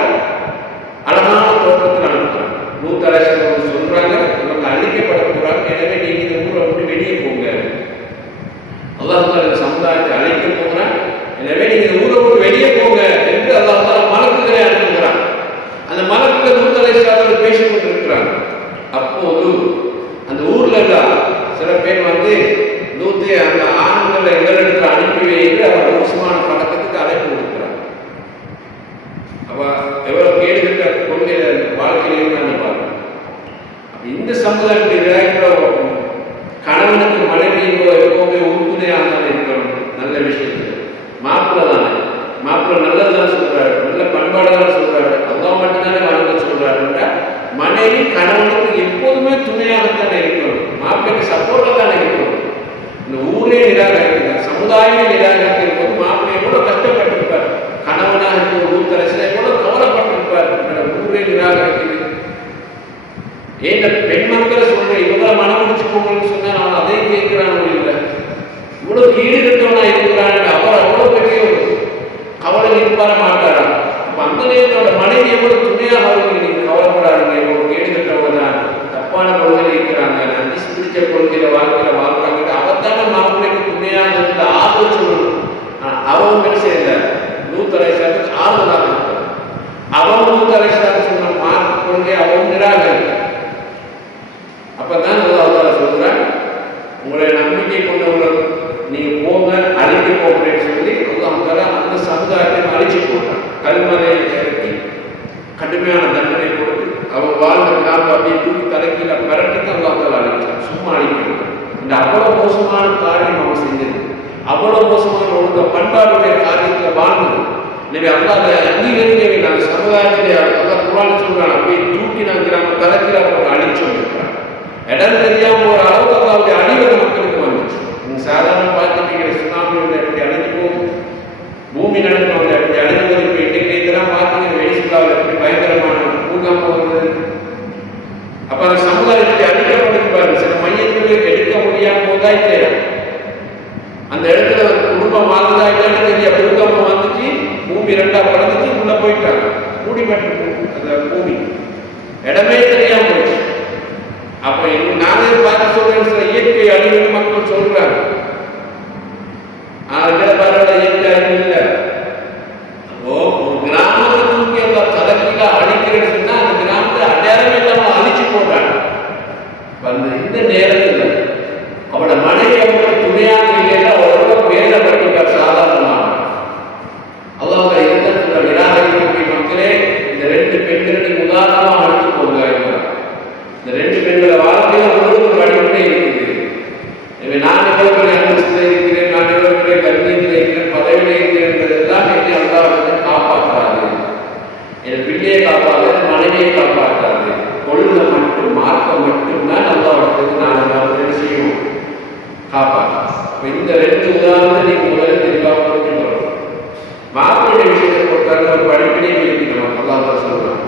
அழகான தோற்றத்தில் அனுப்புகிறார். லூத் அலைஹிஸ்ஸலாம் சொல்றாங்க, இவங்க அழிக்கப்பட போறாங்க, எனவே நீங்க இந்த ஊரை விட்டு வெளியே போங்க. அல்லாஹ் இந்த சமுதாயத்தை அழிக்க போகிறான், எனவே நீங்க இந்த ஊரை விட்டு வெளியே போங்க என்று அல்லாஹ் மலக்குகளை அனுப்புகிறார். அந்த மலக்குகள் லூத் அலைஹிஸ்ஸலாத்தோடு பேசிக் கொண்டிருக்கிறாங்க. அப்போது அந்த ஊர்ல சில பேர் லூத்து அந்த ஆண்களை எங்களிடத்துல அனுப்பி வைத்து அவர் மோசமான பழக்கத்துக்கு அழைப்பு கொடுக்கிறார். அப்ப எவ்வளவு கேடுகிட்ட கொள்கையில வாழ்க்கையில இருந்தாங்க பாருங்க. இந்த சமுதாயத்தில் கணவனுக்கு மனைவி எப்பவுமே உறுதுணையாக இருக்கணும். நல்ல விஷயத்துக்கு மாப்பிள்ளை தானே, மாப்பிள்ளை நல்லதுதான் சொல்றாரு, நல்ல பாடுபாடு தான் சொல்றாரு, அல்லாஹ் மட்டும்தானே வணங்க சொல்றாருன்ற மனைவி கணவனுக்கு எப்போதுமே துணையாகத்தானே இருக்கணும், மாப்பிள்ளைக்கு சப்போர்ட்டா தானே இருக்கணும். இந்த ஊரே நிராகரிக்கிறார், சமுதாயமே நிராகரிக்கிற போது மாப்பிள்ளை எவ்வளவு கஷ்டப்பட்டிருப்பார், கணவனாக இருக்கிற லூத் அலைஹிஸ்ஸலாம் எவ்வளவு கவலைப்பட்டிருப்பார். ஊரே நிராகரிக்கிறது. ஏன் பெண் மக்களை சொல்றேன், இவங்களை மனம் முடிச்சு போங்கன்னு சொன்னா நான் அதை கேட்கிறானோ இல்லை, இவ்வளவு ஈடு கட்டவனா இருக்கிறான், அவர் அவ்வளவு பெரிய கவலை இருப்பார மாட்டாரா? அந்த நேரத்தோட மனைவி எவ்வளவு துணையாக அவர்கள் நீங்க கவலைப்படாதீங்க, இவ்வளவு கேடு கட்டவங்க தான் தப்பான கொள்கையில இருக்கிறாங்க, நன்றி பிடிச்ச கொள்கையில வாழ்க்கையில வாழ்றாங்க, அவத்தான மாப்பிள்ளைக்கு துணையாக இருந்த ஆதரவு சொல்லணும். அவங்க என்ன செய்யல, லூத் அலைஹிஸ்ஸலாத்துக்கு ஆறுதலாக இருப்பார். அவங்க லூத் அலைஹிஸ்ஸலாத்துக்கு சொன்ன மார்க்க கொள்கை அவங்க நிராகரிக்க. அப்பதான் அல்லாஹ் சொல்றான், உங்களுடைய நம்பிக்கை கொண்டவர்கள் நீங்க போங்க, அழிக்க போகிறேன்னு சொல்லி அல்லாஹ் அந்த சமுதாயத்தை அழிச்சு போட்டான். கல்மலை இறக்கி கடுமையான தண்டனை கொடுத்து அவங்க வாழ்ந்த காலம் அப்படியே தூக்கி தலைக்கீழ மிரட்டி அல்லாஹ் அழிச்சான். சும்மா அழிக்கணும். இந்த அவ்வளவு மோசமான காரியம் அவன் செஞ்சது, அவ்வளவு மோசமான ஒழுங்க பண்பாடுடைய காரியத்துல வாழ்ந்தது. எனவே அல்லாஹ் அங்கீகரிக்கவே அந்த சமுதாயத்திலே அல்லாஹ் குர்ஆன்ல சொல்றான், அப்படியே தூக்கி நாங்கள் தலைக்கீழ போட்டு அழிச்சோம் இருக்கிறான். இடம் தெரியாம ஒரு அளவுக்கு அல்லாஹ்வுடைய அழிவு மக்களுக்கு வந்துச்சு. நீங்க சாதாரண பார்த்துட்டீங்க, சுனாமி எப்படி அழிஞ்சு போகும், பூமி நடக்கும் எப்படி அழிஞ்சு போது. இப்போ இன்னைக்கு இதெல்லாம் பார்த்தீங்கன்னா வெனிசுலாவில் எப்படி பயங்கரமான பூகம்பம் வந்தது. அப்ப அந்த சமுதாயத்தை அழிக்கப்பட்டு பாருங்க, சில மையத்துக்கு எடுக்க முடியாம போதா இல்லையா, அந்த இடத்துல ஒரு குடும்பம் வாழ்ந்ததா இல்லைன்னு தெரிய பூகம்பம் வந்துச்சு, பூமி ரெண்டா பறந்துச்சு, உள்ள போயிட்டாங்க, மூடிப்பட்டு அந்த பூமி இடமே தெரியாம போயிடுச்சு. அப்ப நானே பார்த்து சொல்றேன், சில இயற்கை அழிவுன்னு மக்கள் சொல்றாங்க. பரவாயில்ல, இயற்கை அழிவு இல்லை. அப்போ ஒரு கிராமத்தை தூக்கி அந்த தலைக்கீழ அழிக்கிறேன்னு சொன்னா அந்த கிராமத்தை அடையாளமே இல்லாம அழிச்சு போடுறாங்க. இந்த நேரத்தில் அவளோட மனைவி அவங்களோட துணையாக இல்லைன்னா அவரோட வேதப்பட்டிருக்கார். சாதாரணமாக அல்லாஹ் நிராகரிக்கக்கூடிய மக்களே, இந்த ரெண்டு பெண்களுக்கு உதாரணமாக அழைத்து போங்க. இந்த ரெண்டு பெண்களை வாழ்க்கையில் உங்களுக்கு படிப்பே இருக்குது. எனவே நான் எவ்வளவு பெரிய அந்தஸ்தில் இருக்கிறேன், நான் எவ்வளவு பெரிய கல்வியில் இருக்கிறேன், பதவியில் இருக்கிறேன் என்பதெல்லாம் என்னை அல்லாஹ் காப்பாற்றாது. என் பிள்ளையை காப்பாற்ற, மனைவியை காப்பாற்றாது. கொள்கை மட்டும், மார்க்கம் மட்டும்தான் அல்லாஹ்விடத்திலிருந்து நான் என்ன செய்வோம், காப்பாற்ற. இந்த ரெண்டு உதாரணத்தை நீங்கள் முதல்ல தெளிவாக புரிஞ்சுக்கணும். மாப்பிள்ளை விஷயத்தை பொறுத்தவரை ஒரு படிப்பினை இருக்கணும். அல்லாஹ் சொல்றாங்க,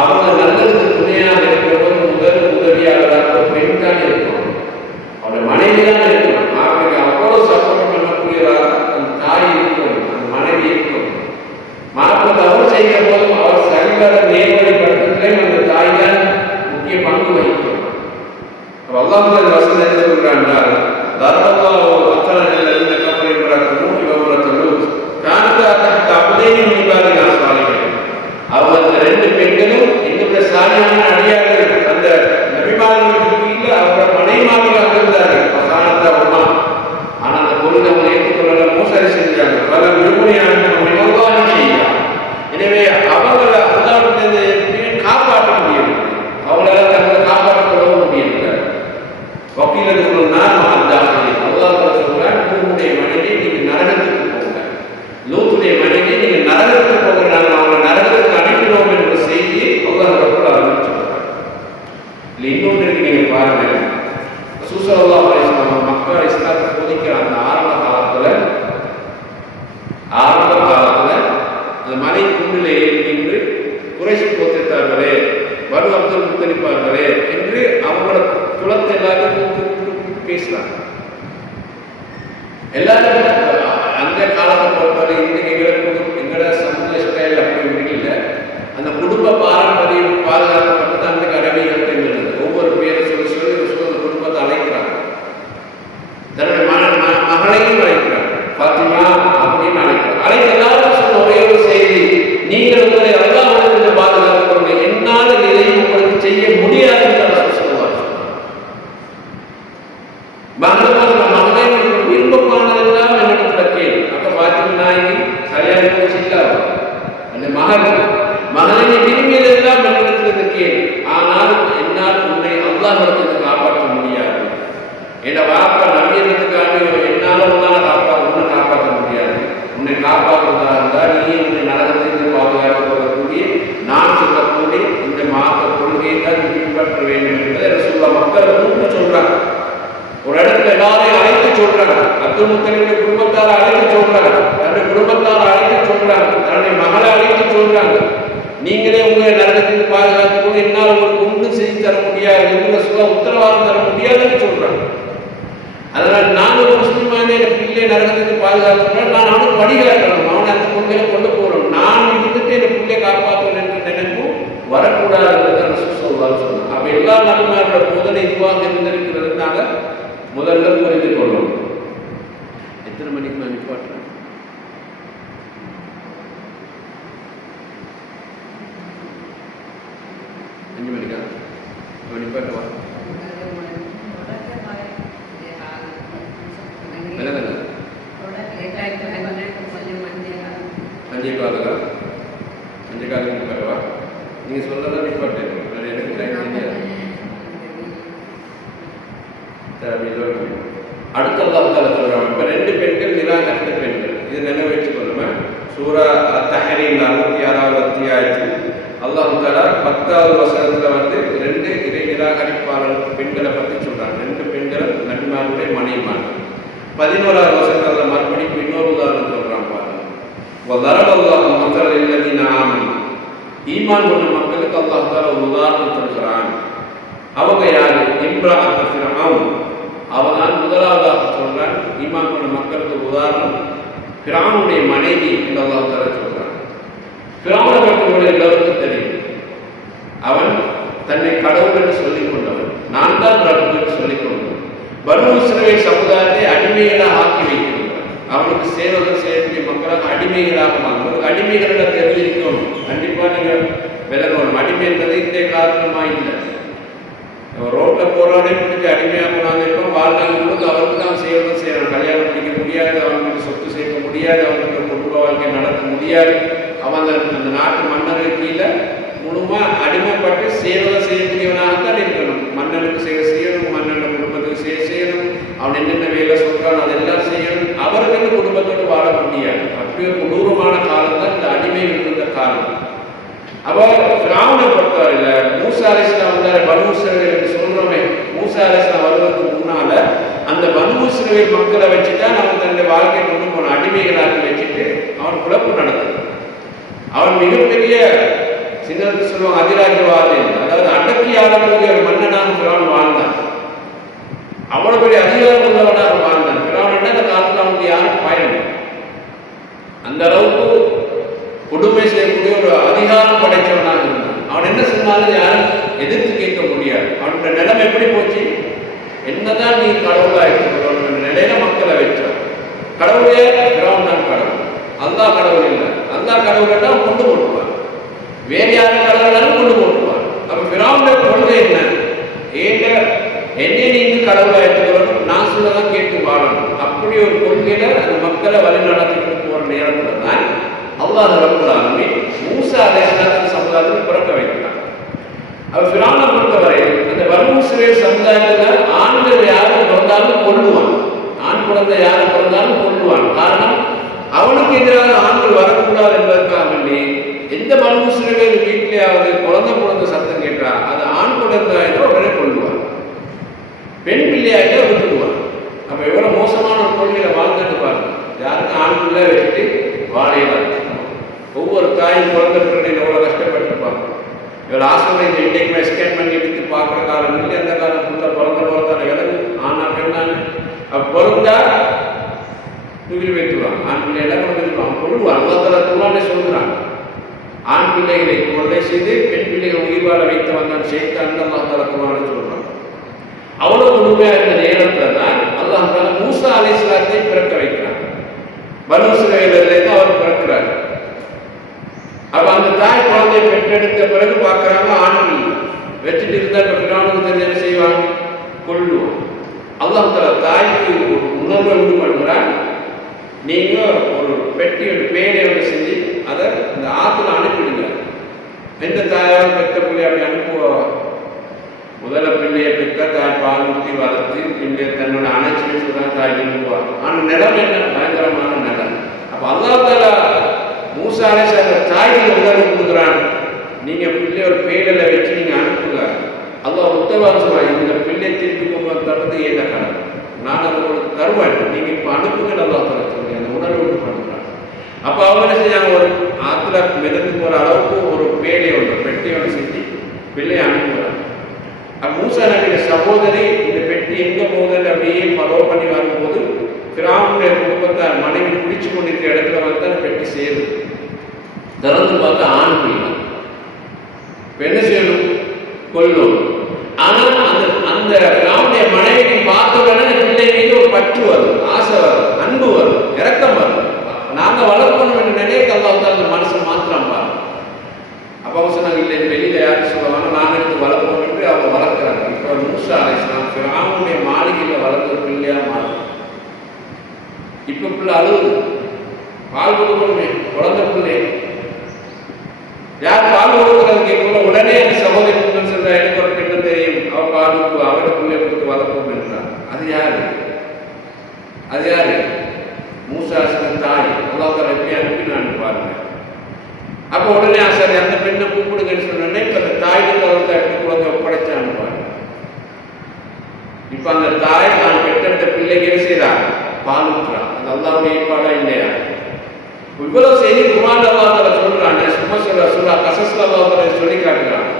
அவங்க நல்லதுக்கு துணையாக இருக்கிறபோது முதல் உதவியாளராக பெண் தான் இருக்கணும், அவருடைய மனைவி தான் இருக்கணும். மாப்பிள்ளைக்கு அவ்வளவு சப்போர்ட் பண்ணக்கூடியதாக அந்த தாய் இருக்கணும், அந்த மனைவி இருக்கணும். மாப்பிள்ளை தவறு செய்கிற போதும் அவர் சரிவர நேர்வழிப்படுத்துவதிலே அந்த தாய் தான் முக்கிய பங்கு வகிக்கணும். அல்லாஹ் வசனம் என்ன சொல்றாங்க, அவங்க ரெண்டு பெண்களும் எங்களுடைய சாலியான அடியார்கள், அந்த நபிமார்களுக்கு கீழே அவரோட மனைமார்களாக இருந்தார்கள். ஆனா அந்த பொருள் அவங்க ஏற்றுக்கொள்ள மோசடி செஞ்சாங்க, பல விரும்புமையான செய்யலாம். எனவே அவங்களை அல்லாஹ்விடமிருந்து காப்பாற்ற முடியும், அவங்களால தங்களை காப்பாற்றிக் கொள்ளவும் முடியல. வக்கீலுக்கு சொன்னால் அல்லாஹ் சொல்றான், நூறுடைய மனைவி நீங்க நரகத்துக்கு போங்க, லூத்துடைய மனைவி நீங்க நரகத்துக்கு போங்க, நாங்கள் அவங்க நரகத்துக்கு அனுப்பினோம் என்ற செய்தியை அல்லாஹ் சொல்றாங்க. இன்னொன்று இருக்கு, நீங்க பாருங்க, ஸல்லல்லாஹு அலைஹி வஸல்லம் மக்கள் இஸ்லாத்தை போதிக்கிற அந்த ஆரம்ப காலத்துல அந்த மலை குன்றில் ஏறி நின்று குறைஷி கோத்திரத்தார்களே, பனு அப்துல் முத்தலிப்பார்களே என்று அவங்களோட குலத்தை எல்லாத்தையும் பேசுறாங்க. எல்லாரும் அந்த காலத்தை பொறுத்தவரை இன்னைக்கு எங்களோட சமூக ஸ்டைல் அப்படி இல்லை. அந்த குடும்ப பாரம்பரியம் பாதுகாக்கப்பட்டது அந்த கடமைகள் இருந்தது. ஒவ்வொரு பேரை சொல்லி அந்த குடும்பத்தை அழைக்கிறாங்க, தன்னுடைய மகளையும் அழைக்கிறாங்க, பாத்திமா அப்படின்னு அழைக்கிறாங்க. எல்லாரும் சொன்ன ஒரே ஒரு செய்தி, நீங்கள் உங்களை அல்லாஹ்விடமிருந்து பாதுகாத்துக் கொண்டு என்னால் எதையும் உங்களுக்கு செய்ய முடியாது என்று சொல்லுவார். மகளை விருப்பமானதெல்லாம் என்னிடத்துல கேள். அப்ப பாத்திமா நாயகி கல்யாணம் முடிச்சில்லாது, அந்த மகளை விரும்பியதெல்லாம் என்னிடத்துல கேள், ஆனால் என்னால் உன்னை அல்லாஹ்விடத்திலிருந்து காப்பாற்ற முடியாது. என் வாப்பா நம்பியதுக்காக என்னால் உன்னை காப்பாற்ற முடியாது. உன்னை காப்பாற்றுவதாக இருந்தால் நீ உன்னை நரகத்திலிருந்து பாதுகாத்துக் கொள்ளக்கூடிய நான் சொல்லக்கூடிய இந்த மார்க்க கொள்கையை தான் நீ பின்பற்ற வேண்டும் என்பதை ரசூலுல்லாஹ் மக்களை கூப்பிட்டு சொல்றாங்க. ஒரு இடத்துல எல்லாரையும் அழைத்து சொல்றாங்க, அப்துல் முத்தலிபுடைய குடும்பத்தாரை அழைத்து சொல்றாங்க, தன்னுடைய குடும்பத்தாரை அழைத்து சொல்றாங்க, தன்னுடைய மகளை அழைத்து சொல்றாங்க, நீங்களே உங்களை நரகத்திலிருந்து பாதுகாத்துக்கணும், என்னால் உங்களுக்கு ஒன்றும் செய்து தர முடியாது என்று ரசூலுல்லாஹ் உத்தரவாதம் தர முடியாதுன்னு சொல்றாங்க. அதனால் நான் ஒரு முஸ்லிமான பிள்ளை நரகத்திலிருந்து பாதுகாத்துனால் நான் அவனுக்கு வழிகாட்டணும், அவனை அந்த கொள்கையில கொண்டு போறோம். நான் இருந்துட்டு என் பிள்ளை காப்பாற்றணும் என்ற நினைப்பும் வரக்கூடாது என்று ரசூலுல்லாஹ் சொன்னாங்க. அப்ப எல்லா நபிமாரோட போதனை இதுவாக இருந்திருக்கிறதுனால முதல்ல புரிந்து கொள்ளும். எத்தனை மணிக்கு நான் நிப்பாட்டுறேன்? அஞ்சு மணிக்கா நிப்பாட்டுவா? அஞ்சு காலம் நிப்பாட்டுவா? நீங்க சொல்லதான் நிப்பாட்டு, எனக்கு டைம் தெரியாது. அடுத்த அல்லாஹ் சொல்றாங்க, இப்ப ரெண்டு பெண்கள் நிராகரித்த பெண்கள், இது நினைவேற்றுக் கொள்ளுமே. சூரா தஹரீம் 66வது அத்தியாயத்தில் அல்லாஹ் தஆலா 10வது வசனத்துல ரெண்டு இறை நிராகரிப்பாளர் பெண்களை பற்றி சொல்றாங்க. ரெண்டு பெண்கள் நபிமாருடைய மனைவிமார்கள். 11வது வசனத்துல மறுபடியும் இன்னொரு உதாரணம் சொல்றாங்க பாருங்க. வதரபல்லாஹு மஸலல் லல்லதீன ஆமனு, ஈமான் கொண்ட மக்களுக்கு அல்லாஹ் தஆலா ஒரு உதாரணம் சொல்றான். அவங்க யாரு? இம்ராஅத்து ஃபிரௌன். அவதான் முதலாவதாக சொல்றான். ஈமான் கொண்ட மக்களுக்கு உதாரணம் ஃபிரௌனுடைய மனைவி என்று அல்லாஹ் தஆலா சொல்றான். ஃபிரௌனை பற்றி எல்லாருக்கும் தெரியும். அவன் தன்னை கடவுள் என்று சொல்லிக் கொண்டவன், நான் தான் ரப்பு என்று சொல்லிக் கொண்டவன். பனு இஸ்ரவேல் சமுதாயத்தை அடிமைகளாக ஆக்கி வைக்கின்றான். அவனுக்கு சேவகர் செய்யக்கூடிய மக்களாக அடிமைகளாக மாறும். அடிமைகளிட தெரிஞ்சிருக்கணும், கண்டிப்பா நீங்க விலகணும். அடிமை என்பது இந்த காரணமா இல்லை. ரோட்ல போறவனே பிடிச்சி அடிமையாக போனாங்க. இப்போ வாழ்நாள் முழுக்க அவருக்கு தான் சேவகம் செய்யறான். கல்யாணம் பண்ணிக்க முடியாது, அவனுக்கு சொத்து சேர்க்க முடியாது, அவனுக்கு குடும்ப வாழ்க்கை நடத்த முடியாது. அவன் அந்த நாட்டு மன்னர்கள் கீழே முழுமா அடிமைப்பட்டு சேவை செய்யக்கூடியவனாகத்தான் இருக்கணும். மன்னனுக்கு சேவை செய்யணும், மன்னன் குடும்பத்துக்கு சேவை செய்யணும், அவன் என்னென்ன வேலை சொல்றான் அதெல்லாம் செய்யணும். அவருக்கு குடும்பத்தோடு வாழ முடியாது. அப்படி ஒரு கொடூரமான காலம் தான் இந்த அடிமை இருந்த காலம். அவர் பிராமணை பொறுத்தவரையில் மூசா அலைஹிஸ்ஸலாம் வந்தார். பனு இஸ்ரவேல் என்று சொல்றோமே, மூசா அலைஹிஸ்ஸலாம் வருவதற்கு முன்னால அந்த பனு இஸ்ரவேல் மக்களை வச்சுதான் அவன் தன்னுடைய வாழ்க்கையை கொண்டு போன அடிமைகளாக வச்சுட்டு அவன் குழப்பு நடந்தது. அவன் மிகப்பெரிய சிங்களத்தில் சொல்லுவாங்க அதிராஜ்யவாதி, அதாவது அடக்கி ஆளக்கூடிய ஒரு மன்னனாக பிராவன் வாழ்ந்தான். அவ்வளவு பெரிய அதிகாரம் உள்ளவனாக வாழ்ந்தான். பிராவன் அந்த காலத்தில் அவனுக்கு யாரும் பயம், அந்த அளவுக்கு கொடுமை செய்யக்கூடிய ஒரு அதிகாரம் படைத்தவனாக இருந்தான். அவன் என்ன சொன்னாலும் யாரும் எதிர்த்து கேட்க முடியாது. அவனுடைய நிலைமை எப்படி போச்சு? என்னதான் நீ கடவுளா இருக்கிற நிலையில மக்களை வச்சான். கடவுளே பிராவன் தான் கடவுள், அல்லாஹ் கடவுள் இல்லை. அல்லாஹ் கடவுள் தான் கொண்டு போட்டுவார், வேறு யாரும் கடவுளாலும் கொண்டு போட்டுவார். அப்ப பிராவனுடைய கொள்கை என்ன? ஏங்க என்னை நீங்க கடவுளா எடுத்துக்கணும், நான் சொல்லதான் கேட்டு வாழணும். அப்படி ஒரு கொள்கையில அந்த மக்களை வழி நடத்திட்டு போற நேரத்துல தான் அல்லாஹ் ரப்பல் ஆலமீன் மூசா அலைஹிஸ்ஸலாம் சமுதாயத்தில் பிறக்க வைக்கிறார். அவர் பிராவனை பொறுத்தவரை அந்த பனு இஸ்ரவேல் சமுதாயத்தில் ஆண்கள் யாரும் பிறந்தாலும் கொல்லுவான், ஆண் குழந்தை யாரும் பிறந்தாலும் கொல்லுவான். காரணம், அவனுக்கு எதிராக ஆண்கள் வரக்கூடாது என்பதற்காக வேண்டி எந்த பனு இஸ்ரவேல் வீட்டிலேயாவது குழந்தை சத்தம் கேட்டா அது ஆண் குழந்தையாயிட்டோ உடனே கொல்லுவான், பெண் பிள்ளையாயிட்டோ விட்டுடுவான். அப்ப எவ்வளவு மோசமான ஒரு கொள்கையில வாழ்ந்துட்டு பாருங்க. யாருக்கும் ஆண் பிள்ளை வச்சுட்டு வாழையில ஒவ்வொரு தாயும் குழந்தை பிள்ளை எவ்வளவு கஷ்டப்பட்டுருப்பாங்க. இவ்வளவு ஆசிரியர் இந்த இன்றைக்குமே ஸ்கேன் பண்ணி எடுத்து பார்க்குற காலம் இல்லை. அந்த காலம் ஃபுல்லாக பிறந்தான விலங்கு ஆனா பெண்ணான்னு அப்ப பிறந்தா தூக்கி வைத்துருவாங்க. ஆண் பிள்ளையெல்லாம் கொண்டு வந்துருவாங்க, கொள்ளுவாங்க. அல்லாஹ் சொல்கிறாங்க, ஆண் பிள்ளைகளை கொள்ளை செய்து பெண் பிள்ளைகள் உயிர் வாழ வைத்து வந்தான் ஷைத்தான் அல்லாஹ் சொல்றாங்க. அவ்வளவு கொடுமையாக இருந்த நேரத்தில் தான் அல்லாஹ் மூசா அலைஹிஸ்ஸலாத்தை பிறக்க வைக்கிறாங்க. பனு இஸ்ரவேலிலிருந்து அவர் பிறக்கிறார். அப்ப அந்த தாய் குழந்தை பெற்றெடுத்த பிறகு பார்க்கிறாங்க ஆண்கள் வச்சுட்டு இருந்தா பிராணுக்கு தெரிஞ்ச என்ன செய்வாங்க, கொள்ளுவான். அல்லாஹ் தாய்க்கு உணர்வை உண்டு பண்ணுறான். நீங்க ஒரு பெட்டி ஒரு பேனை ஒன்று செஞ்சு அதை அந்த ஆற்றுல அனுப்பிடுங்க. எந்த தாயாரும் பெற்ற பிள்ளை அப்படி அனுப்புவோம்? முதல்ல பிள்ளையை பெற்ற தாய் பால் ஊற்றி வளர்த்து பிள்ளை தன்னோட அணைச்சி வச்சுதான் தாய் விரும்புவார். ஆனால் நிலம் என்ன பயங்கரமான நிலம். அப்போ அல்லாஹ் மூசா அலைஹிஸ்ஸலாம் தாய்க்கு உதவி கொடுக்குறான். நீங்க பிள்ளை ஒரு பேடலை வச்சு நீங்க அனுப்புங்க. அல்லாஹ் உத்தரவாதம் சொல்றான், இந்த பிள்ளை திருப்பி கொண்டு தரது ஏத கடவுள், நான் அதை உங்களுக்கு தருவேன், நீங்க இப்ப அனுப்புங்க. அல்லாஹ் சொல்றேன் அந்த உணர்வு பண்ணுறான். அப்ப அவங்க என்ன செஞ்சாங்க, ஒரு ஆத்துல மிதந்து போற அளவுக்கு ஒரு பேடை ஒன்று பெட்டி ஒன்று செஞ்சு பிள்ளையை அனுப்புகிறாங்க. மூசா நபியோட சகோதரி இந்த பெட்டி எங்க போகுதுன்னு அப்படியே ஃபாலோ பண்ணி வரும்போது பிராவுடைய குடும்பத்தை மனைவி குடிச்சு கொண்டிருக்கிற இடத்துல வந்து அந்த பெட்டி சேருது. திறந்து பார்த்தா ஆண் பிள்ளை. என்ன செய்யணும், கொல்லும். ஆனால் அந்த அந்த பிராவுடைய மனைவிக்கு பார்த்த உடனே பிள்ளை மீது ஒரு பற்று வரும், ஆசை வரும், அன்பு வரும், இரக்கம் வரும். நாங்க வளர்க்கணும் என்று நினைக்க அல்லாஹ் அந்த மனசை மாத்திரம் பாருங்க. அப்போ அவங்க சொன்னாங்க, இல்லை வெளியில யாரும் சொல்லுவாங்க, நாங்கள் எடுத்து வளர்ப்போம் என்று அவங்க வளர்க்குறாங்க. இப்போ மூசா அலைஹிஸ்ஸலாம் பிராவுடைய மாளிகையில் வளர்ந்த பிள்ளையா மாறும். இப்ப பிள்ளை அழுகுது, பால் கொடுக்கணுமே, குழந்தை பிள்ளை யார் பால் கொடுக்குறது கேட்கல. உடனே என் சகோதரி சொல்றா, எனக்கு ஒரு பெண்ணு தெரியும், அவ பால் கொடுத்து அவட பிள்ளை கொடுத்து வளர்ப்போம் என்றார். அது யாரு? அது யாரு? மூசா அலைஹிஸ்ஸலாம் தாய். அல்லாஹ் எப்படி அனுப்பினான்னு பாருங்க. அப்போ உடனே சரி அந்த பெண்ணை கூப்பிடுங்கன்னு சொன்னோடனே இப்ப அந்த தாய்க்கு அவர்கிட்ட எப்படி குழந்தை ஒப்படைச்சான்னு பாருங்க. இப்ப அந்த தாய் நான் பெற்றெடுத்த பிள்ளைக்கு என்ன செய்யறாங்க, பால் ஊற்றுறான். அது அல்லாஹ்வுடைய ஏற்பாடா இல்லையா? இவ்வளவு செய்தி குர்ஆன்ல அல்லாஹ் சொல்றாங்க. சும்மா சூரா கஸஸ்ல அல்லாஹ் சொல்லி காட்டுறான்.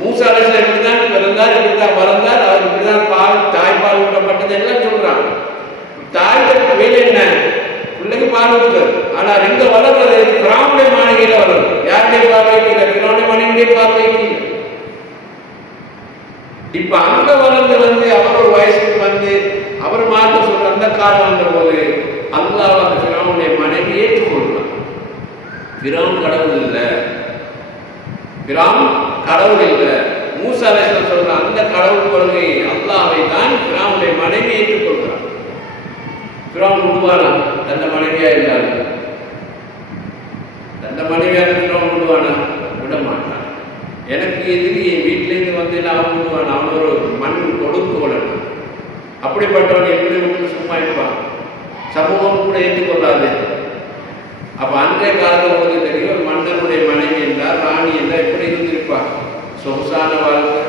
மூசா அலைஹிஸ்ஸலாம் இப்படிதான் பிறந்தார், இப்படிதான் வளர்ந்தார், அவர் இப்படிதான் பால் தாய்ப்பால் ஊட்டப்பட்டது எல்லாம் சொல்றாங்க. தாய்க்கு வேலை என்ன? பிள்ளைக்கு பால் ஊற்றுறது. ஆனா எங்க வளர்றது? பிராவுடைய மாளிகையில வளரும். யாருடைய பார்வைக்கு இல்லை, பிராவுடைய மாளிகையுடைய பார்வைக்கு இல்லை. இப்ப அங்க வளர்ந்து வந்து அவர் ஒரு வயசுக்கு வந்து அவர் மாற்ற சொல்ற அந்த காலம் வந்த போது அல்லாஹ் அந்த பிராவுடைய மனைவி ஏற்றுக்கொள்றான். பிரான் கடவுள் இல்லை, பிரான் கடவுள் இல்லை. மூசா அலைஹிஸ்ஸலாம் சொல்ற அந்த கடவுள் கொள்கை அல்லாஹ்வை தான் பிராவுடைய மனைவி ஏற்றுக்கொள்கிறார். பிரான் விடுவானா தந்த மனைவியா இல்லாது? தந்த மனைவியாக பிரான் விடுவானா? விட மாட்டான். மனிதன் அவன் ஒரு மண் கொடுக்கோளன். அப்படிப்பட்டவன் எப்படி விட்டு சும்மா இருப்பான்? சமூகம் கூட ஏற்றுக்கொள்ளாது. அப்போ அன்றைய காலத்தில் உங்களுக்கு தெரியும், மன்னனுடைய மனைவி என்றால் ராணி என்றால் எப்படி இருந்திருப்பார்? சொகுசான வாழ்க்கை.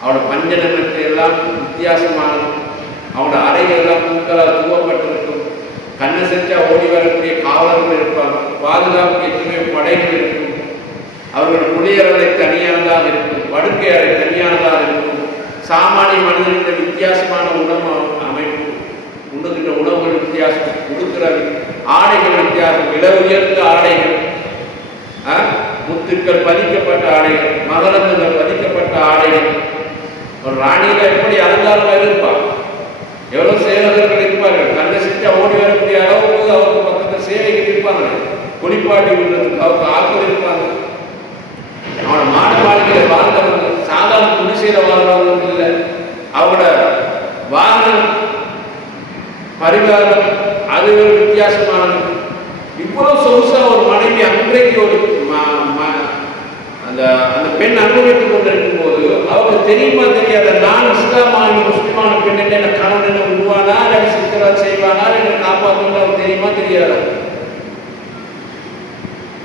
அவனோட பஞ்சனத்தை எல்லாம் வித்தியாசமானது. அவனோட அறைகள் எல்லாம் பூக்களால் தூவப்பட்டிருக்கும். கண்ணை செஞ்சா ஓடி வரக்கூடிய காவலர்கள் இருப்பாங்க. பாதுகாப்புக்கு எத்தனையோ படைகள் இருக்கும். அவர்கள் குளியலறை தனியானதாக இருக்கும், படுக்கை அறை தனியானதாக இருக்கும். சாமானிய மனிதனுடைய வித்தியாசமான உணவு அமைப்பு, உண்ணுகின்ற உணவுகள் வித்தியாசம், கொடுக்கிற ஆடைகள் வித்தியாசம், விலை உயர்ந்த ஆடைகள், முத்துக்கள் பதிக்கப்பட்ட ஆடைகள், மகரந்தங்கள் பதிக்கப்பட்ட ஆடைகள். ஒரு ராணியில எப்படி அலங்காரம் இருப்பார்? எவ்வளவு சேவகர்கள் இருப்பார்கள். கண்ணை செஞ்சா ஓடி வரக்கூடிய அளவுக்கு அவருக்கு பக்கத்தில் சேவைகள் இருப்பாங்க. குளிப்பாட்டி விடுறதுக்கு அவருக்கு ஆட்கள் இருப்பாங்க. அவனோட மாட வாழ்க்கையில வாழ்ந்தவங்க சாதாரண குடிசையில வாழ்றவங்க இல்லை. அவனோட வாகனம் பரிவாரம் அது ஒரு வித்தியாசமானது. இவ்வளவு சொகுசா ஒரு மனைவி அன்றைக்கு ஒரு அந்த அந்த பெண் அனுபவித்துக் கொண்டிருக்கும் போது அவருக்கு தெரியுமா தெரியாத, நான் இஸ்லாமான முஸ்லிமான பெண் என்ன கணவன் என்ன உருவானா இல்லை சித்திரா செய்வானா என்ன காப்பாற்றணும் அவருக்கு தெரியுமா தெரியாத.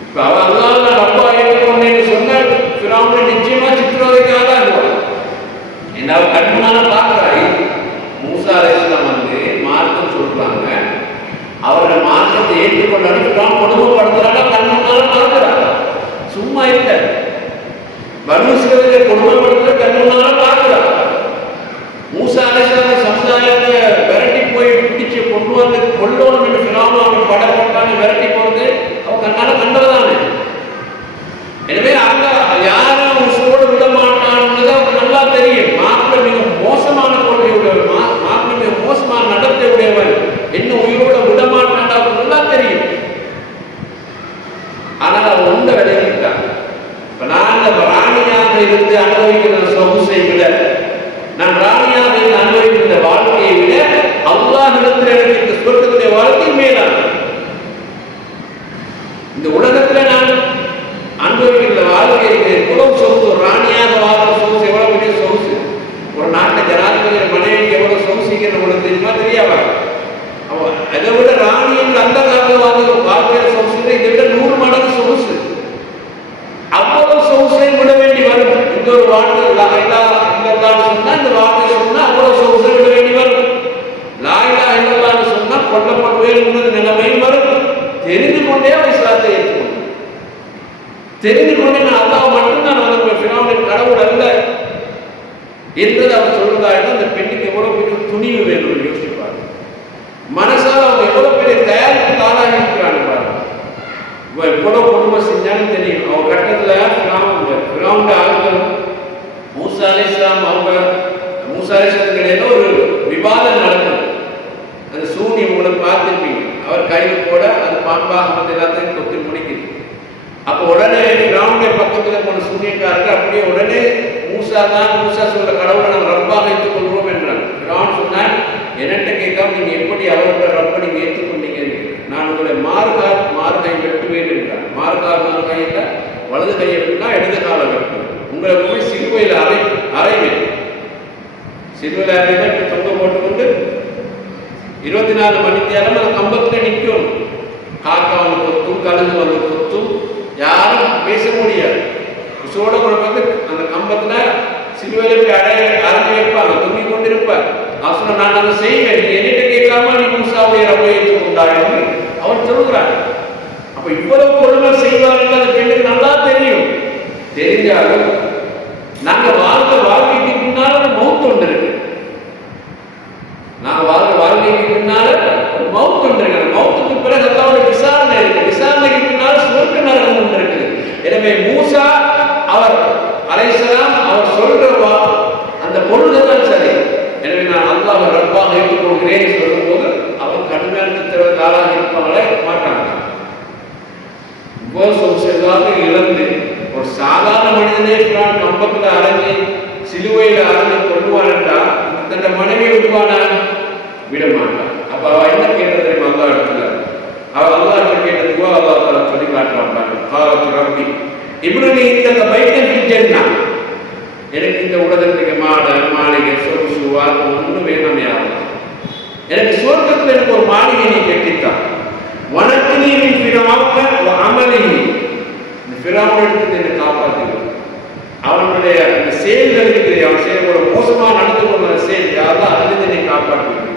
இப்ப அவ அல்லாஹ் நான் அப்பா ஏற்றுக்கொண்டேன்னு சொன்னால் ஃபிரௌனை நிச்சயமா சித்திரவதைக்கு ஆளாகுவார். என்ன அவ கண்முன்னால பார்க்கிறாய். மூசா அலைஹிஸ்ஸலாம் வந்து மார்க்கம் சொல்றாங்க, அவரை மார்க்கத்தை ஏற்றுக்கொண்டாலும் ஃபிரௌன் கொடுமைப்படுத்துறாங்க, கண்முன்னால பார்க்கிறாங்க. சும்மா இல்லை, பனு இஸ்ரவேலை கொடுமைப்படுத்துற கண்முன்னால பார்க்கிறாங்க. மூசா அலைஹிஸ்ஸலாம் சமுதாயத்தை விரட்டி போய் பிடிச்சு கொண்டு வந்து கொல்லணும் என்று ஃபிரௌன் அவன் படப்பட்டான விரட்டி போறது அவன் கண்ணால கண்டதானே. எனவே அங்க யாரும் உசுரோடு விட மாட்டான்னு அவருக்கு நல்லா தெரியும். மாப்பிள்ளை மிக மோசமான கொள்கை உடையவன், மாப்பிள்ளை மிக மோசமான நடத்தை உடையவன், என்ன உயிரோட விட மாட்டான் அவருக்கு நல்லா தெரியும். ஆனால் அவன் ஒன்றை விளைவிட்டான். இப்ப நான் அந்த ராணியாக இருந்து அனுபவிக்கிற சொகுசை விட, நான் ராணியாக இருந்து அனுபவிக்கிற வாழ்க்கையை விட அல்லாஹ் இடத்தில் எனக்கு இந்த சொர்க்கத்துடைய வாழ்க்கை மேலான. இந்த உலகத்துல நான் அனுபவிக்கிற வாழ்க்கை எவ்வளவு சொகுசு, ராணியாக வாழ்ற சொகுசு எவ்வளவு பெரிய சொகுசு. ஒரு நாட்டை ஜனாதிபதி மனைவி எவ்வளவு சொகுசிக்கிறது உங்களுக்கு தெரியுமா தெரியாவா? அதை விட ராணி என்று அந்த காலத்தில் வாழ்க்கை சொகுசு இதை விட 100 மடங்கு சொகுசு. அவ்வளவு சொகுசை விட வேண்டி வரும். இந்த ஒரு வாழ்க்கை சொன்னா இந்த வார்த்தை சொன்னா அவ்வளவு சொகுசை விட வேண்டி வரும். லாயிலா இல்லல்லான்னு சொன்னா கொல்லப்படுவேன் நிலைமை வரும். தெரிந்து கொண்டே அவன் இஸ்லாத்தை ஏற்றுக்கொண்டான். தெரிந்து கொண்டே நான் அல்லாஹ் மட்டும்தான் வளர்ப்பேன், ஃபிரௌனின் கடவுள் அல்ல என்றது அவர் சொல்வதாக அந்த பெண்ணுக்கு எவ்வளவு பெரிய துணிவு வேணும் யோசிப்பார். மனசால் அவங்க எவ்வளவு பெரிய தயாரிப்பு ஆளாக இருக்கிறாங்க பாருங்க. எவ்வளவு கொடுமை செஞ்சாலும் தெரியும். அவங்க கட்டத்துல ஃபிரௌன் ஆட்கள் மூசா அலைஹிஸ்ஸலாம் அவங்க மூசா அலைஹிஸ்ஸலாத்துக்கு இடையில ஒரு விவாதம் நடக்குது. அந்த சூனியம் உங்களுக்கு பார்த்துருப்பீங்க. அவர் கையில் போட அது பாம்பாக வந்து எல்லாத்தையும் கொத்தி முடிக்குது. அப்போ உடனே ஃபிரௌனுடைய பக்கத்தில் போன சூனியக்காரர்கள் அப்படியே உடனே மூசா சொல்ற கடவுளை நாங்கள் ரப்பாக ஏற்றுக்கொள்வோம் என்றாங்க. ஃபிரௌன் சொன்னான், என்னட்ட கேட்காம நீங்க எப்படி அவரோட ரப்பை நீங்க ஏற்றுக்கொண்டீங்க? நான் உங்களை மார்கை வெட்டுவேன் என்றார். மார்கை என்றால் வலது கையை வெட்டினா இடது கால வெட்டுவேன். உங்களை போய் சிலுவையில் அறைவேன். சிலுவையில் அறைதான் தொங்க போட்டுக்கொண்டு 24 மணி நேரம் அந்த கம்பத்துல நிற்கும். காக்கா வந்து கொத்தும், கழுகு வந்து கொத்தும், யாரும் பேச முடியாது. உசோட வந்து அந்த கம்பத்துல சிலுவையில போய் அரைஞ்சு வைப்பாங்க, தொங்கி கொண்டிருப்பார். அவர் சொன்ன, நான் அதை செய்வேன், நீ என்னிட்ட கேட்காம நீ மூசாவுடைய ரப்பை ஏற்றுக்கொண்டாய் அவன் சொல்கிறான். அப்ப இவ்வளவு கொடுமை செய்வார்கள் அந்த பெண்ணுக்கு நல்லா தெரியும். தெரிஞ்சாலும் நாங்க வாழ்க்கைக்கு பின்னால ஒரு மௌத் ஒன்று இருக்கு. நாங்க வாழ்க்கைக்கு பின்னால ஒரு மௌத் ஒன்று இருக்கு. மௌத்துக்கு பிறகு அல்லாஹ்வுடைய விசாரணை இருக்கு. விசாரணைக்கு பின்னால் சொர்க்க நரகம் ஒன்று இருக்குது. எனவே மூசா அவர் அலைஹிஸ்ஸலாம் அவர் சொல்ற அந்த பொருள்தான் சரி. எனவே நான் அல்லாஹ்வை ரப்பாக ஏற்றுக்கொள்கிறேன் சொல்லும் போது அவர் கடுமையான சித்திரவதைக்கு ஆளாக இருப்பாங்களே மாட்டாங்க. சொல்லாக இழந்து ஒரு சாதாரண மனிதனே கம்பத்தில் அரைஞ்சி சிலுவையில் அரைஞ்சி கொள்ளுவான் என்றால் தன்னை மனைவியை விடுவானா? விட மாட்டான். அப்ப அவ என்ன கேட்டது தெரியுமா? அல்லாஹ் இடத்துல அவ அல்லாஹ் கேட்ட துவா அல்லாஹ் தஆலா சொல்லி காட்டுவான். காலத்து ரப்பி இப்னி இந்த பைத்தன் ஃபில் ஜன்னah, எனக்கு இந்த உலகத்துக்கு மாளிகை சொகுசு வாழ்க்கை ஒன்றும் வேணாமே ஆகும். எனக்கு சொர்க்கத்தில் எனக்கு ஒரு மாளிகை நீ கட்டித்தான். உனக்கு நீ அமலி இந்த பிராமண எடுத்து என்னை காப்பாற்றுகிறான். அவனுடைய அந்த செயல்களுக்கு அவன் செயல் மோசமாக நடந்து கொண்ட செயல் யாரெல்லாம் அதிலிருந்து என்னை காப்பாற்றுகிறான்.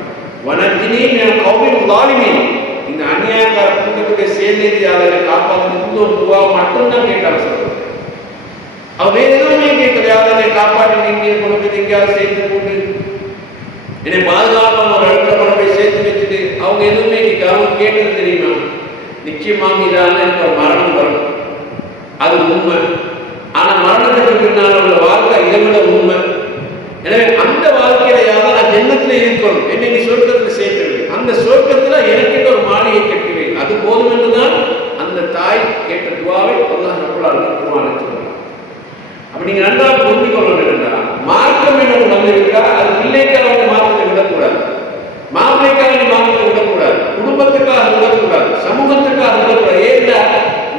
உனக்கு நீ கௌமின் வாலிமி இந்த அநியாயக்கார கூட்டத்துடைய செயல் அதை காப்பாற்று ஒரு துவா மட்டும்தான் கேட்டான் சொல்ற. அவன் வேற எதுவுமே கேட்கல. அதை காப்பாற்றி நீங்க கொண்டு போய் எங்கேயாவது சேர்த்து போட்டு என்னை பாதுகாப்பாக ஒரு இடத்துல கொண்டு போய் சேர்த்து வச்சுட்டு அவங்க எதுவுமே கேட்க. அவங்க கேட்டது தெரியுமா? நிச்சயமாக இதான எனக்கு ஒரு மரணம் வரும், அது உண்மை. ஆனா மரணத்துக்கு பின்னால் உள்ள வாழ்க்கை இதை விட உண்மை. எனவே அந்த வாழ்க்கையில யாரும் நான் ஜென்மத்துல இருக்கணும், என்னை நீ சொர்க்கத்துல சேர்த்துருவேன், அந்த சொர்க்கத்துல எனக்கு ஒரு மாளிகை கட்டுவேன், அது போதும் என்றுதான் அந்த தாய் கேட்ட துவாவை அல்லாஹ் ரப்பல் ஆலமீன் குர்ஆனில் சொல்றார். அப்ப நீங்க நன்றாக புரிந்து கொள்ள வேண்டும். மார்க்கம் என்ன வந்திருக்கா, அது பிள்ளைக்காக மார்க்கத்தை விடக்கூடாது, மாப்பிள்ளைக்காக நீ மார்க்கத்தை விடக்கூடாது, குடும்பத்துக்காக விடக்கூடாது, சமூகத்துக்காக விடக்கூடாது. ஏன்னா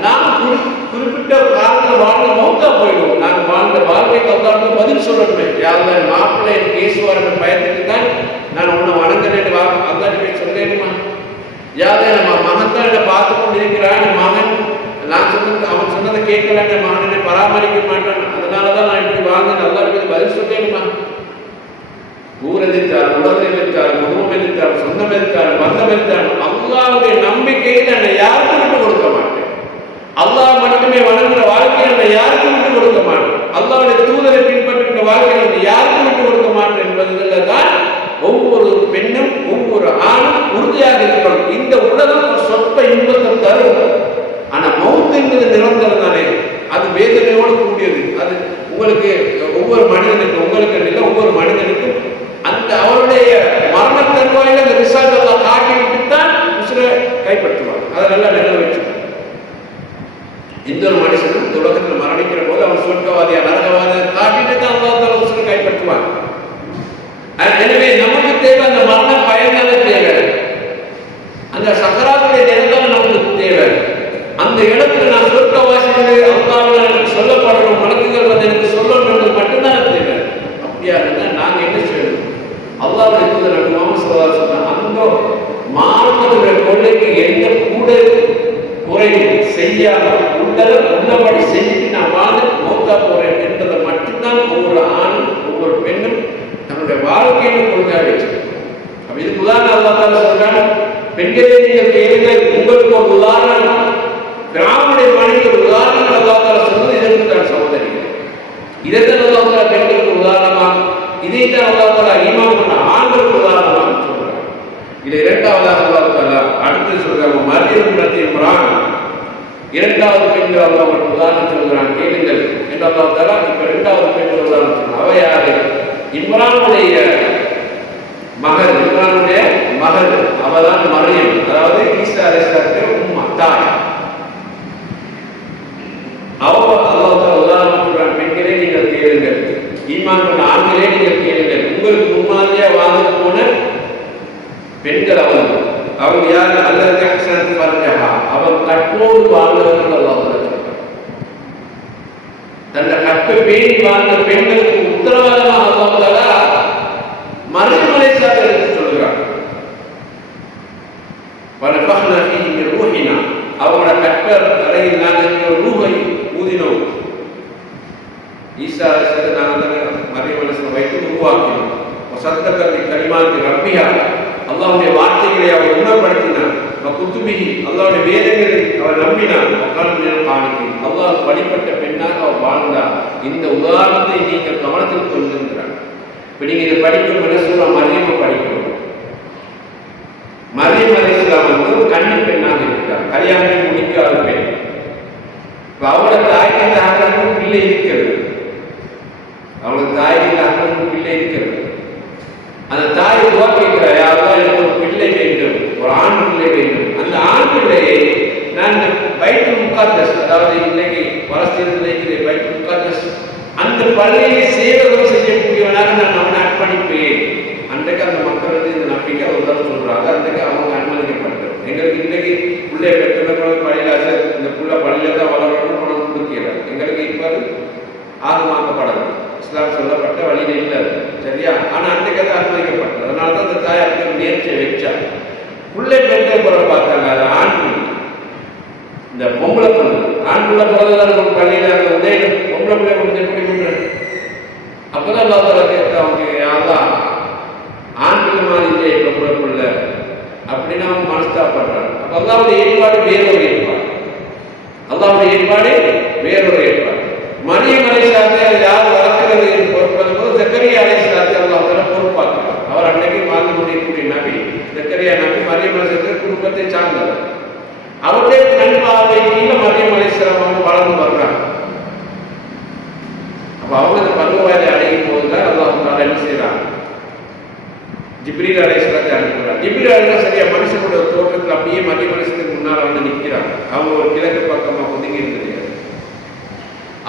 நாம் குறிப்பிட்ட காலத்தில் வாழ்ந்த மௌத்தா போயிடும். நாங்கள் வாழ்ந்த வாழ்க்கைக்கு அல்லாஹ்வுக்கு பதில் சொல்லணுமே. யாரெல்லாம் மாப்பிள்ளை எனக்கு பேசுவார் என்ற பயத்துக்கு தான் நான் உன்னை வணங்கினேன் அல்லாஹ் போய் சொல்லணுமா? யாரும் நம்ம மகன்தான் என்னை பார்த்து கொண்டு இருக்கிறான், என் மகன் நான் சொன்னது அவன் சொன்னதை கேட்கல, என் மகன் என்னை பராமரிக்க மாட்டான், அதனாலதான் நான் இப்படி வாழ்ந்தேன் அல்லாஹ் பதில் சொல்லணுமா? ஊர் எதிர்த்தார், உலகம் எதிர்த்தார், குடும்பம் எதிர்த்தார், சொந்தம் எதிர்த்தார், பந்தம் எதிர்த்தார், அல்லாஹ்வுடைய நம்பிக்கையில் என்னை யாருக்கும் விட்டு கொடுக்க மாட்டேன். அல்லாஹ் மட்டுமே வணங்குற வாழ்க்கையை நான் யாருக்கும் விட்டு கொடுக்க மாட்டேன். அல்லாஹ்வுடைய தூதரை பின்பற்றுகிற வாழ்க்கையை நான் யாருக்கும் விட்டு கொடுக்க மாட்டேன் என்பதில் தான் ஒவ்வொரு பெண்ணும் ஒவ்வொரு ஆணும் உறுதியாக இருக்கணும். இந்த உலகம் ஒரு சொற்ப இன்பத்தை தரும், ஆனா மௌத் என்பது நிரந்தரம் தானே, அது வேதனையோடு கூடியது. அது உங்களுக்கு ஒவ்வொரு மனிதனுக்கும், உங்களுக்கு இல்லை ஒவ்வொரு மனிதனுக்கும் அந்த அவருடைய மரண தருவாயில் அந்த ரிசால்ட் எல்லாம் காட்டிவிட்டு தான் உசுரை கைப்பற்றுவாங்க. அதை நல்லா நிறைவேற்றும். எந்த ஒரு மனுஷனும் இந்த உலகத்தில் மரணிக்கிற போது அவன் சொர்க்கவாதியா நரகவாதியா காட்டிட்டு தான் அல்லாஹ் உசுரை கைப்பற்றுவாங்க. எனவே நமக்கு தேவை அந்த மரண பயன்தான தேவை, அந்த சக்கராத்துடைய நேரத்தில் நமக்கு தேவை. அந்த இடத்துல நான் சொர்க்கவாசிகள் அல்லாஹ்வால் எனக்கு சொல்லப்படணும், மலக்குகள் வந்து எனக்கு சொல்லணும் என்பது மட்டும்தான் தேவை. அப்படியா இருந்தால் நாங்கள் என்ன செய்யணும்? அல்லாஹ்வுடைய தூதர் நபி முஹம்மது ஸல்லல்லாஹு அலைஹி வஸல்லம் அந்த மார்க்கத்துடைய கொள்கைக்கு எந்த கூட குறைவு செய்யாமல் உள்ளபடி செஞ்சுட்டு நான் வாழ்ந்து மௌத்தா போறேன் என்பதை மட்டும்தான் ஒவ்வொரு ஆணும் ஒவ்வொரு பெண்ணும் தன்னுடைய வாழ்க்கையை கொள்கையாக வச்சிருக்கோம். அப்ப இதுக்கு உதாரணம் அல்லாஹ் தஆலா சொல்றாங்க, பெண்களே நீங்கள் கேளுங்கள், உங்களுக்கு ஒரு உதாரணம் பிராமணை மனைவி ஒரு உதாரணம் அல்லாஹ் தஆலா சொன்னது இதற்கு தான் சகோதரிகள். இதைத்தான் அல்லாஹ் தஆலா பெண்களுக்கு உதாரணமாக, இதைத்தான் அல்லாஹ் தஆலா ஈமான் கொண்ட ஆண்களுக்கு உதாரணமாக சொல்றாங்க. இது இரண்டாவதாக அல்லாஹ் தஆலா அடுத்து சொல்றாங்க, மரியம் பின்த் இம்ரான் இரண்டாவது பெண்கள் அல்லாஹ் ஒரு உதாரணம் சொல்கிறான், கேளுங்கள் என்று அல்லாஹ் தஆலா இப்ப இரண்டாவது பெண்கள் உதாரணம் சொல்றான். அவ யாரு? இம்ரானுடைய மகள், இம்ரானுடைய மகள் அவதான் மரியம், அதாவது ஈசா அலைஹிஸ்ஸலாத்துடைய உம்மா தாய். அவ அல்லாஹ் தஆலா உதாரணம் சொல்றான், பெண்களே நீங்கள் கேளுங்கள், ஈமான் கொண்ட ஆண்களே நீங்கள் கேளுங்கள், உங்களுக்கு முன்னாடியே வாழ்ந்து போன பெண்கள் அவங்க யார்? அல்லது அஹ்சனத் ஃபர்ஜஹா, அவன் கற்போடு வாழ்ந்தவர்கள் அல்லாஹ் தஆலா தன்னை கற்பை பேணி வாழ்ந்த பெண்களுக்கு உத்தரவாதமாக அல்லாஹ் தஆலா மரியம் அலைஹிஸ்ஸலாத்தை எடுத்து சொல்கிறார். வனஃபஹ்னா ஃபீஹி மின் ரூஹினா, அவங்களோட கற்பை அறையில் நாங்கள் ரூஹை ஊதினோம். ஈசா அலைஹிஸ்ஸலாத்தை நாங்கள் மரியம் அலைஹிஸ்ஸலாத்தை வைத்து உருவாக்கினோம். வஸத்தகத் பிகலிமாத்தி ரப்பிஹா, அல்லாஹ்வுடைய வார்த்தைகளை அவர் உணர்வுபடுத்தினார். குத்துபிஹி, அல்லாஹ்வுடைய வேதங்களை அவர் நம்பினார். அல்லாஹ் வழிபட்ட பெண்ணாக அவர் வாழ்ந்தார். இந்த உதாரணத்தை நீங்கள் கவனத்தில் கொள்ளுங்கிறார். இப்ப நீங்க இதை படிக்கும் மனசுல மரியமை படிக்கணும். மரியம் அலைஹிஸ்ஸலாம் வந்து ஒரு கன்னி பெண்ணாக இருக்கிறார், கல்யாணத்தை முடிக்காத பெண். இப்ப அவரோட தாய்க்கு இந்த ஆண்களுக்கு பிள்ளை இருக்கிறது, அவரோட தாய்க்கு இந்த ஆண்களுக்கு பிள்ளை இருக்கிறது. அந்த தாய் துவா கேட்கிறார், யாரெல்லாம் எனக்கு ஒரு பிள்ளை வேண்டும், ஒரு ஆண் பிள்ளை வேண்டும். அந்த ஆண் பிள்ளையை நான் பைத்துல் முகத்தஸ், அதாவது இன்னைக்கு பலஸ்தீனத்தில் இருக்கிற பைத்துல் முகத்தஸ், அந்த பள்ளியை சேவகம் செய்யக்கூடியவனாக நான் அவனை அர்ப்பணிப்பேன். அன்றைக்கு அந்த மக்கள் வந்து இந்த நம்பிக்கை ஒரு தடவை சொல்றாங்க. அன்றைக்கு அவங்க அனுமதிக்கப்பட்டது. எங்களுக்கு இன்னைக்கு பிள்ளை பெற்றவர்கள் பள்ளியில இந்த புள்ள பள்ளியில தான் வளரணும்னு பணம் கொடுக்கிறார். எங்களுக்கு இப்ப ஆகமாக்கப்படணும். இஸ்லாம் பள்ளியில் இல்லை, சரியா? ஆனால் அன்றைக்கு அது அனுமதிக்கப்பட்டது. அதனால தான் அந்த தாய் அப்படி நேர்ச்சியை வச்சா. பிள்ளை பெற்ற பிறகு பார்த்தாங்க, அது ஆண் இந்த பொம்பளை பிள்ளை ஆண் பிள்ளை பிறகுதான் ஒரு பள்ளியில் அந்த உதயம் பொம்பளை பிள்ளை கொடுத்து எப்படி பண்ணுறேன். அப்போதான் எல்லாத்தால கேட்க அவங்க யாரெல்லாம் ஆண் பிள்ளை மாதிரி இல்லையே பொம்பளை பிள்ளை அப்படின்னு அவங்க மனஸ்தாப்படுறாங்க. அப்போ அல்லாவுடைய ஏற்பாடு வேறொரு ஏற்பாடு, அல்லாவுடைய ஏற்பாடு வேறொரு ஏற்பாடு. மரியம் அலைஹிஸ்ஸலாத்தை யார் வளர்க்கிறது என்று பொறுப்பது போது ஜக்கரியா அலைஹிஸ்ஸலாத்தை அல்லாஹ் பொறுப்பாக்குறார். அவர் அன்றைக்கு வாழ்ந்து முடியக்கூடிய நபி ஜக்கரியா நபி மரியம் அலைஹிஸ்ஸலாத்தின் குடும்பத்தை சார்ந்தவர். அவருடைய கண் பார்வை கீழே மரியம் அலைஹிஸ்ஸலாம் அவங்க வளர்ந்து வர்றாங்க. அப்போ அவங்க அந்த பருவவாயை அடையும் போதுதான் அல்லாஹ் தாலா என்ன செய்யறாங்க, ஜிப்ரீல் அலைஹிஸ்ஸலாத்தை அனுப்புகிறார். ஜிப்ரீல் அலைஹிஸ்ஸலாம் சரியா மனுஷனுடைய தோற்றத்தில் அப்படியே மரியம் அலைஹிஸ்ஸலாத்துக்கு முன்னால் வந்து நிற்கிறாங்க. அவங்க ஒரு கிழக்கு பக்கமாக ஒதுங்கி இருந்தது.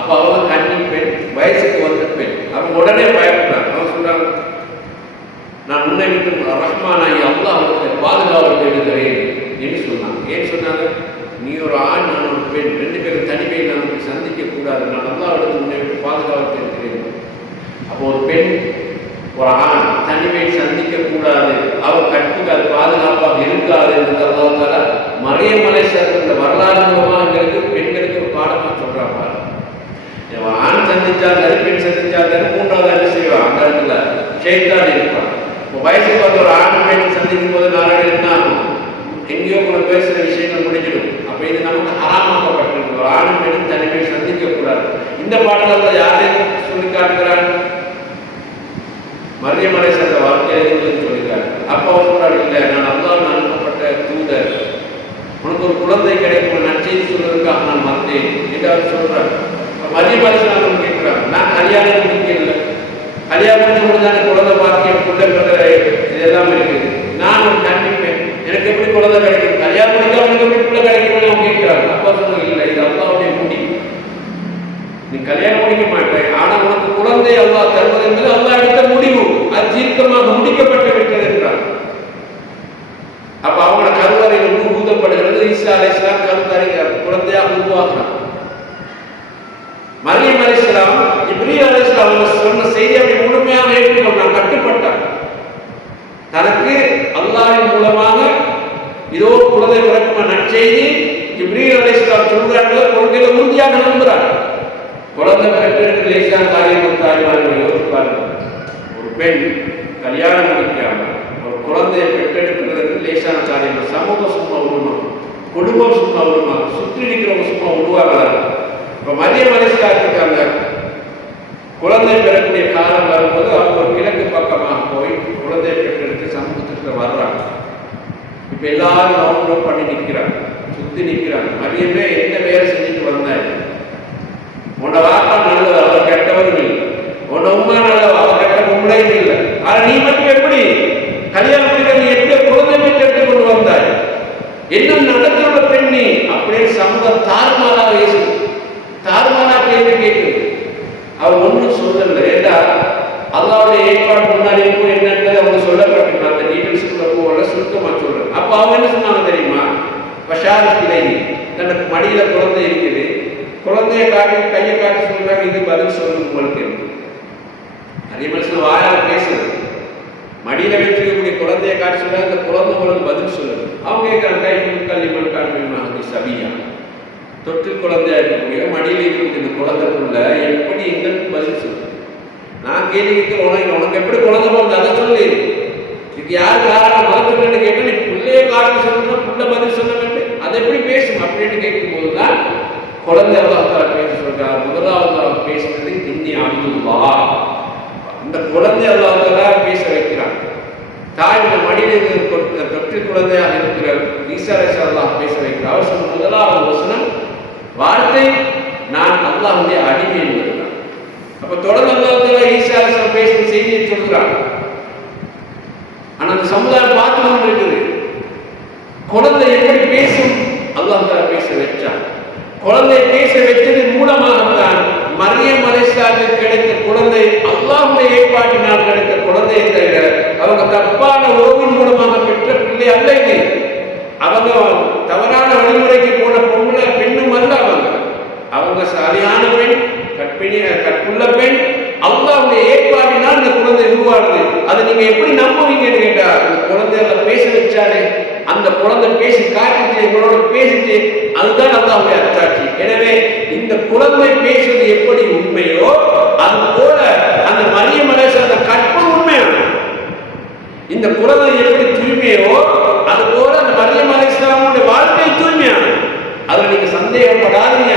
அப்போ அவங்க கன்னி பெண், வயசுக்கு வந்த பெண். அவங்க உடனே பயப்படுறாங்க. அவங்க சொல்றாங்க, நான் உன்னை விட்டு ரஹ்மானாயி அல்லாஹ்விடத்தை பாதுகாவல் தேடுகிறேன் என்று சொன்னாங்க. ஏன் சொன்னாங்க? நீ ஒரு ஆண், நான் ஒரு பெண், ரெண்டு பேரும் தனிமையை நான் சந்திக்க கூடாது, நான் அல்லாஹ்விடத்தை உன்னை விட்டு பாதுகாவல் தேடுகிறேன். அப்போ ஒரு பெண் ஒரு ஆண் தனிமையை சந்திக்க கூடாது, அவர் கற்புக்கு அது பாதுகாப்பாக இருக்காது என்று அல்லாஹ் தஆலா மரியம் அலைஹிஸ்ஸலாம் வரலாறு மூலமாக எங்களுக்கு பெண்களுக்கு ஒரு பாடமாக சொல்றாங்க. ஆண் சந்திச்சால் பெண் சந்திச்சால் மூன்றாவது என்ன செய்வான், அந்த இடத்துல ஷைத்தான் இருப்பான். இப்போ வயசுக்கு வந்து ஒரு ஆண் பெண் சந்திக்கும் போது நாளைக்கு என்ன ஆகும், எங்கேயோ கூட பேசுகிற விஷயங்கள் முடிஞ்சிடும். அப்போ இது நமக்கு ஹராமாக்கப்பட்டிருக்கு. ஒரு ஆண் பெண் தனிமையை சந்திக்க கூடாது. இந்த பாடல்கள் யாரையும் சொல்லி காட்டுகிறான், மரியம் அலைஹிஸ்ஸலாம் வாழ்க்கையில சொல்லிக்காரு. அப்போ அவர் சொல்றாரு, இல்லை நான் அல்லாஹ்வால் அனுப்பப்பட்ட தூதர், உனக்கு ஒரு குழந்தை கிடைக்கும் நற்செய்தி சொல்வதற்காக நான் வந்தேன் என்று அவர் சொல்றாரு. மரியம் அலைஹிஸ்ஸலாம் கேட்கிறாங்க, நான் கல்யாணம் முடிக்கல, கல்யாணம் முடிச்சுதானே குழந்தை பாக்கியம் பிள்ளை இதெல்லாம் இருக்குது, நான் ஒரு கண்டிப்பேன், எனக்கு எப்படி குழந்தை கிடைக்கும், கல்யாணம் முடிக்காம எனக்கு எப்படி பிள்ளை கிடைக்கும் அவங்க கேட்கிறாங்க. அப்பா சொல்லுங்க, இல்லை இது அல்லாஹ்வுடைய முடிவு, நீ கல்யாணம் முடிக்க மாட்டேன், ஆனால் உனக்கு குழந்தை அல்லாஹ் தருவது என்பது அல்லாஹ் எடுத்த முடிவு, அது தீர்க்கமாக முடிக்கப்பட்டு விட்டது என்றார். அப்ப அவங்களோட கருவறையில் ஊதப்படுகிறது. ஈசா அலைஹிஸ்ஸலாம் கருத்தறை குழந்தையாக உருவாக்குறாங்க. மரியம் அலைஹிஸ்ஸலாம் ஜிப்ரீல் அலைஹிஸ்ஸலாம் அவங்க சொன்ன செய்தி அப்படி முழுமையாக ஏற்றுக்கொண்டார், கட்டுப்பட்டார். தனக்கு அல்லாஹ்வின் மூலமாக இதோ குழந்தை பிறக்கும் நற்செய்தி ஜிப்ரீல் அலைஹிஸ்ஸலாம் சொல்றாங்க, கொள்கையில உறுதியாக நம்புறார். குழந்தை பெற்றெடுத்து லேசான காரியம் தாய்மார்கள் யோசிப்பார்கள். ஒரு பெண் கல்யாணம் முடிக்காம ஒரு குழந்தையை பெற்றெடுக்கிறதுக்கு லேசான காரியம். சமூகம் சும்மா உருவாங்க, குடும்பம் சும்மா உருவாங்க, சுற்றி இருக்கிறவங்க சும்மா உருவாகிறாங்க. இப்போ மரியம் அலைஹிஸ்ஸலாத்துக்கு அந்த குழந்தை பெறக்கூடிய காலம் வரும்போது அவங்க ஒரு கிழக்கு பக்கமாக போய் குழந்தையை பெற்றெடுத்து சமூகத்துக்கு வர்றாங்க. இப்போ எல்லாரும் ரவுண்ட் பண்ணி நிற்கிறாங்க, சுற்றி நிற்கிறாங்க. மரியமே எந்த வேலை செஞ்சுட்டு வந்தாரு, உன்னை வாப்பா நல்லது, அவர் கெட்டவரும் இல்லை, உன்னை உமா நல்லது, அவர் கெட்ட பொம்பளையும் இல்லை, ஆனால் நீ மட்டும் எப்படி கல்யாணம் முடிக்க, நீ எப்படி குழந்தை பெற்றெடுத்து கொண்டு வந்தாய், இன்னும் நடத்துள்ள பெண் நீ அப்படியே சமூகம் தாறுமாறாக பேசு, தாறுமாறா கேள்வி கேட்குது. அவர் ஒன்றும் சொல்லல. ஏண்டா அல்லாஹ்வுடைய ஏற்பாடு முன்னாடி இருக்கும் என்னன்றது அவங்க சொல்லப்பட்டிருக்காங்க. அந்த டீட்டெயில்ஸ்க்குள்ள போகல, சுருக்கமாக சொல்றேன். அப்போ அவங்க என்ன சொன்னாங்க தெரியுமா, பஷாரத்திலே தனக்கு மடியில குழந்தை இருக்குது, குழந்தைய காட்டி கையை காட்டி சொல்றாங்க, இது பதில் சொல்லணும் உங்களுக்கு. அதே மாதிரி வாயால் பேசுறது, மடியில வச்சிருக்கக்கூடிய குழந்தைய காட்டி சொல்றாங்க, அந்த குழந்தை உங்களுக்கு பதில் சொல்லணும். அவங்க கேட்கிறாங்க, கல்லிமன் காண்பி சபியா, தொற்று குழந்தையா இருக்கக்கூடிய மடியில் இருக்கக்கூடிய இந்த குழந்தைக்குள்ள எப்படி எங்களுக்கு பதில் சொல்லு. நான் கேள்வி கேட்கிறேன், உனக்கு எப்படி குழந்தை பிறந்த அதை சொல்லு, இதுக்கு யார் காரணம் மதத்துன்னு கேட்க, நீ பிள்ளைய காரணம் சொல்லணும், புள்ள பதில் சொல்ல வேண்டும், அதை எப்படி பேசும் அப்படின்னு கேட்கும்போது தான் குழந்தை அல்லாஹ் பேச சொல்றார். முதலாவது பேசுறது இன்னி அப்துல்லாஹ், அந்த குழந்தை அல்லாஹ் பேச வைக்கிறான். தாய் மடியில் தொற்று குழந்தையாக இருக்கிற ஈசா அலைஹிஸ்ஸலாம் பேச வைக்கிறார். அவர் சொன்ன முதலாவது வசனம் வார்த்தை, நான் அல்லாஹ்வுடைய அடிமை என்பதுதான். அப்ப தொடர்ந்து அல்லாஹ் ஈசா அலைஹிஸ்ஸலாம் பேசும் செய்தியை சொல்கிறார். ஆனா அந்த சமுதாயம் பார்த்து கொண்டு இருக்குது, குழந்தை எப்படி பேசும், அல்லாஹ் தஆலா பேச வச்சான். குழந்தை பேச வைத்ததன் மூலமாகத்தான் மரியம் அலைஹிஸ்ஸலாத்துக்கு கிடைத்த குழந்தை அல்லாஹ்வுடைய ஏற்பாட்டினால் கிடைத்த குழந்தையை தவிர அவங்க தப்பான உறவின் மூலமாக பெற்ற பிள்ளை அல்ல. இது அவங்க தவறான வழிமுறைக்கு போன பொம்பளை பெண்ணும் அல்ல. அவங்க சரியான பெண், கற்புள்ள பெண், அல்லாஹ்வுடைய ஏற்பாட்டினால் இந்த குழந்தை உருவாடுது. அதை நீங்க எப்படி நம்புவீங்கன்னு கேட்டா, அந்த குழந்தையால பேச வச்சாலே, அந்த குழந்தை பேசி காட்டுச்சு, உங்களோட பேசிச்சு, அதுதான் அல்லாஹ்வுடைய அத்தாட்சி. எனவே இந்த குழந்தை பேசுவது எப்படி உண்மையோ அது போல அந்த மரியம் அலைஹிஸ்ஸலாம் அந்த கற்பனை உண்மையானது. இந்த குழந்தை எப்படி தூய்மையோ அது போல அந்த மரியம் அலைஹிஸ்ஸலாமுடைய வாழ்க்கை தூய்மையானது. அதுல நீங்க சந்தேகப்படாதீங்க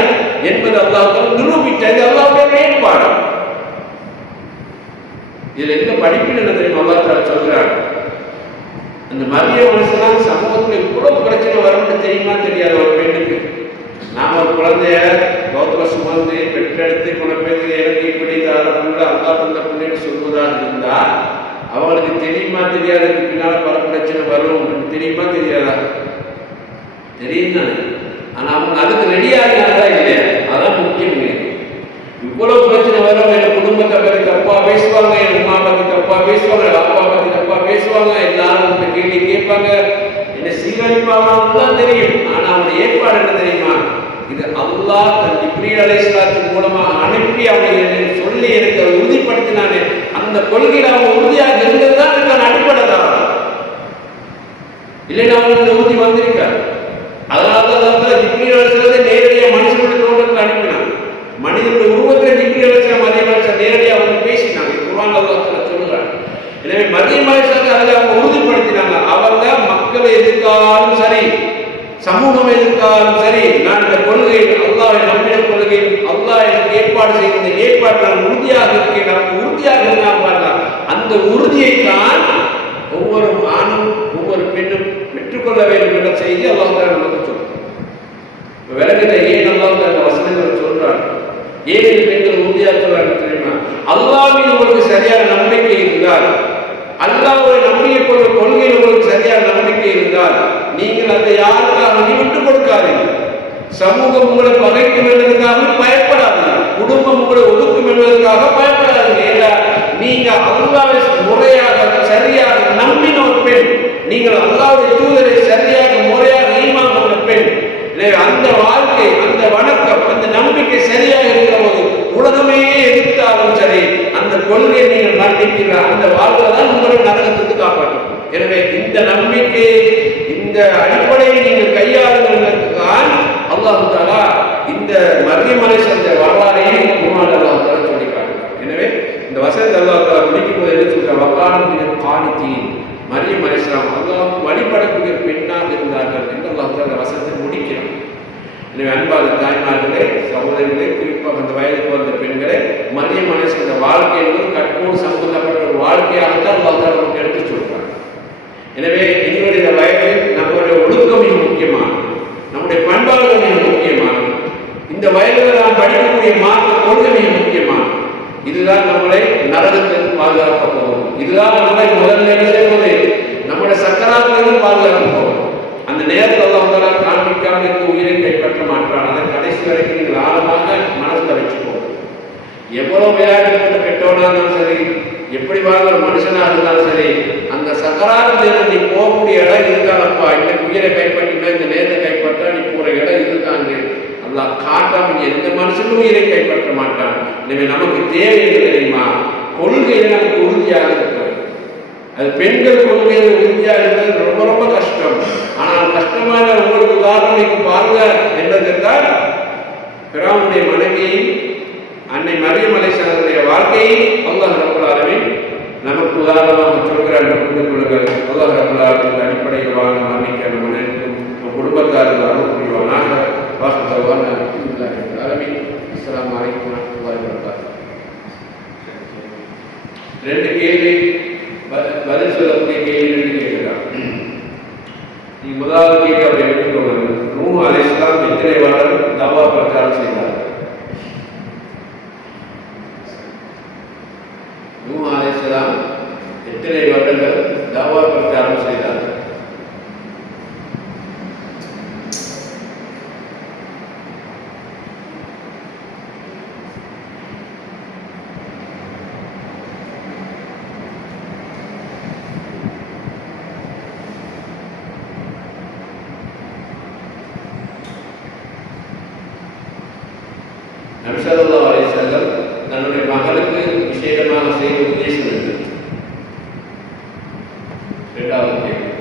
என்பது அல்லாஹ் நிரூபித்தது. அல்லாஹ்வுடைய ஏற்பாடு. இதுல என்ன படிப்பில் என்ன தெரியும் அல்லாஹ் சொல்றாங்க, அந்த மரியம் அலைஹிஸ்ஸலாம் சமூகத்துல இவ்வளவு பிரச்சனை வரும்னு தெரியுமா தெரியாத ஒரு பெண்ணுக்கு. நாம ஒரு குழந்தைய கௌதம சுமந்து பெற்றெடுத்து குணப்பெய்து எனக்கு இப்படி தார புள்ள அல்லாஹ் தந்த புள்ளைன்னு சொல்வதாக இருந்தா அவங்களுக்கு தெரியுமா தெரியாததுக்கு பின்னால பல பிரச்சனை வரும் தெரியுமா தெரியாதா? தெரியும் தானே. ஆனா அவங்க அதுக்கு ரெடி ஆகிறாங்களா இல்லையா? அதான் முக்கியம். இவ்வளவு பிரச்சனை வரும், என் குடும்பத்தை பத்தி தப்பா பேசுவாங்க, என் அம்மா பத்தி தப்பா பேசுவாங்க, அப்பா பத்தி தப்பா பேசுவாங்க, எல்லாரும் கேள்வி கேட்பாங்க, என்ன சீரழிப்பாங்க தெரியும். ஆனா அவனுடைய ஏற்பாடு என்ன தெரியுமா? இது அல்லாஹ் தன் ஜிப்ரீல் அலைஹிஸ்ஸலாத்தின் மூலமாக அனுப்பி அவனை சொல்லி எனக்கு உறுதிப்படுத்தினானே, அந்த கொள்கையில் அவங்க உறுதியாக இருந்ததுதான் எனக்கு அடிப்படை தான். இல்லைன்னா அவனுக்கு உறுதி வந்திருக்காரு. அதனால்தான் ஜிப்ரீல் அலைஹிஸ்ஸலாத்தை நேரடியாக மனுஷனுடைய தோட்டத்தில் அனுப்பினாங்க. மனிதனுடைய உருவத்தில் ஜிப்ரீல் அலைஹிஸ்ஸலாம் மரியம் அலைஹிஸ்ஸலாம் நேரடியாக வந்து பேசினாங்க. குர்ஆன் அல்லாஹ் சொல்லுறாங்க. எனவே மரியம் அலைஹிஸ்ஸலாத்தை அதில் அவங்க உறுதிப்படுத்தினாங்க. அவங்க மக்களை எதிர்த்தாலும் சரி, சமூகம் எதிர்த்தாலும் சரி, நான் இந்த கொள்கை அல்லாஹ்வை நம்பின கொள்கை, அல்லாஹ் எனக்கு ஏற்பாடு செய்த ஏற்பாடு நான் உறுதியாக இருக்கேன், நமக்கு உறுதியாக இருந்தால் பாருங்க, அந்த உறுதியை தான் ஒவ்வொரு ஆணும் ஒவ்வொரு பெண்ணும் பெற்றுக்கொள்ள வேண்டும் என்ற செய்தி அல்லாஹ் தான் நமக்கு சொல்றார். விலங்குகளை ஏன் அல்லாஹ் தான் வசனங்களை சொல்றாங்க, ஏன் பெண்கள் உறுதியாக சொல்றாங்க தெரியுமா? அல்லாஹ் மீது உங்களுக்கு சரியான நம்பிக்கை இருந்தால், அல்லாஹ்வை நம்பிக்கை கொள்கிற கொள்கையில் உங்களுக்கு சரியான நம்பிக்கை இருந்தால் நீங்கள் அதை யாருக்காக விட்டுக் கொடுக்காதீர்கள். சமூகம் உங்களை பகைக்கும் என்பதற்காக பயப்படாதீங்க, குடும்பம் உங்களை ஒதுக்கும் என்பதற்காக பயப்படாதீங்க. ஏன்னா நீங்க அல்லாஹ்வை முறையாக சரியாக நம்பின ஒரு பெண், நீங்கள் அல்லாஹ்வுடைய தூதரை சரியாக முறையாக ஈமான் கொண்ட பெண். அந்த வாழ்க்கை, அந்த வணக்கம், அந்த நம்பிக்கை சரியாக இருக்கிற போது உலகமே எதிர்த்தாலும் சரி, அந்த கொள்கையை நீங்கள் மன்னிக்கிற அந்த வாழ்க்கை தான் உங்களை நரகத்துக்கு காப்பாற்றும். எனவே இந்த நம்பிக்கை, இந்த அடிப்படையை நீங்கள் கையாளுவதற்காக அல்லாஹ் தஆலா இந்த மரியம் அலைஹிஸ்ஸலாம் வரலாறையும் குர்ஆன் அல்லாஹ் தஆலா சொல்லி காட்டுகிறார். எனவே இந்த வசனத்தை அல்லாஹ் தஆலா முடிக்கும் போது என்ன சொல்றார்? வகானு மினல் கானிதீன். மரியம் அலைஹிஸ்ஸலாம் அல்லாஹ்வுக்கு வழிபடக்கூடிய பெண்ணாக இருந்தார்கள் என்று அல்லாஹ் தஆலா வசனத்தை முடிக்கிறார். எனவே அன்பான தாய்மார்களே, சகோதரிகளே, குறிப்பாக அந்த வயதுக்கு வந்த பெண்களே, மரியம் அலைஹிஸ்ஸலாம் வாழ்க்கை என்பது கற்போடு சம்பந்தப்பட்ட ஒரு வாழ்க்கையாகத்தான் அல்லாஹ் தஆலா நமக்கு எடுத்து சொல்றார். எனவே எங்களுடைய வயதில் நம்முடைய ஒழுக்கம் மிக முக்கியமானது, நம்முடைய பண்பாடுகள் மிக முக்கியமானது, இந்த வயதில் நாம் படிக்கக்கூடிய மார்க்க கொள்கை மிக முக்கியமானது. இதுதான் நம்மளை நரகத்திலிருந்து பாதுகாக்க போகும். இதுதான் நம்மளை முதல் என்ன செய்வது? நம்முடைய சக்கராத்திலிருந்து பாதுகாக்க போகும். அந்த நேரத்தில் அல்லாஹ் காண்பிக்காம இருந்த உயிரை கைப்பற்ற மாட்டான். அதை கடைசி வரைக்கும் நீங்கள் ஆழமாக மனசில் வச்சுக்கோங்க. எவ்வளவு விளையாட்டு பெற்றவனாக இருந்தாலும் சரி, எப்படி வாழ்ற மனுஷனாக இருந்தாலும் சரி, அந்த சக்கராத்திலிருந்து நீ போகக்கூடிய இடம் இருக்கானப்பா, இந்த உயிரை கைப்பற்றினா, இந்த நேரத்தை கைப்பற்றா, நீ போற இடம் இருக்காங்க. அல்லாஹ் காட்டாம எந்த மனுஷனும் உயிரை கைப்பற்ற மாட்டான். எனவே நமக்கு தேவை என்ன தெரியுமா? கொள்கையில் நமக்கு உறுதியாக இருக்கிறது. அது பெண்கள் கொள்கையில் உறுதியாக இருக்கிறது ரொம்ப ரொம்ப கஷ்டம். ஆனால் கஷ்டமான உங்களுக்கு உதாரணம் பாருங்க என்றதுதான் பிராவுடைய மனைவியையும் அன்னை மரியம் அலைஹிஸ்ஸலாமுடைய வாழ்க்கையை அல்லாஹ் ரப்பல் ஆலமீன் நமக்கு உதாரணமாக சொல்கிறார். புரிந்து கொள்ளுங்கள். அல்லாஹ் ரப்பல் ஆலமீன் அடிப்படையில் வாழ மன்னிக்க நம்ம நினைக்கும் குடும்பத்தாருக்கு அருள் புரிவானாக. வாசத்தவான ஆலமீன். அஸ்ஸலாமு அலைக்கும் வரஹ்மத்துல்லாஹி வபரகாத்துஹு. ரெண்டு கேள்வி பதில் சொல்லக்கூடிய கேள்வி ரெண்டு கேட்கிறார். நீ முதலாவது கேள்வி அவர் எடுத்துக்கொள்வது, நூஹ் அலைஹிஸ்ஸலாம் எத்தனை வருடம் தவா பிரச்சாரம் செய்தார்? நூஹ் அலைஹிஸ்ஸலாம் எத்தனை வருடங்கள் தவா பிரச்சாரம் செய்தார்? நபி ஸல்லல்லாஹு அலைஹி வஸல்லம் தன்னுடைய மகளுக்கு விசேடமாக செய்த உத்தேசம் என்ன? இரண்டாவது கேள்வி.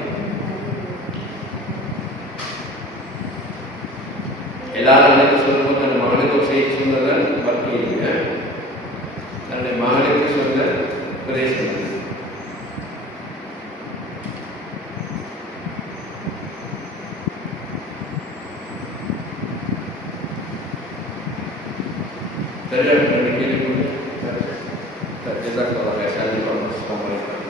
எல்லாரும் எனக்கு சொல்லும்போது தன் மகளுக்கு செய்ய சொன்னதான் பற்றி தன்னுடைய மகளுக்கு சொன்ன உபதேசம். Terjadi ketika kita tidak kalau saya di rumah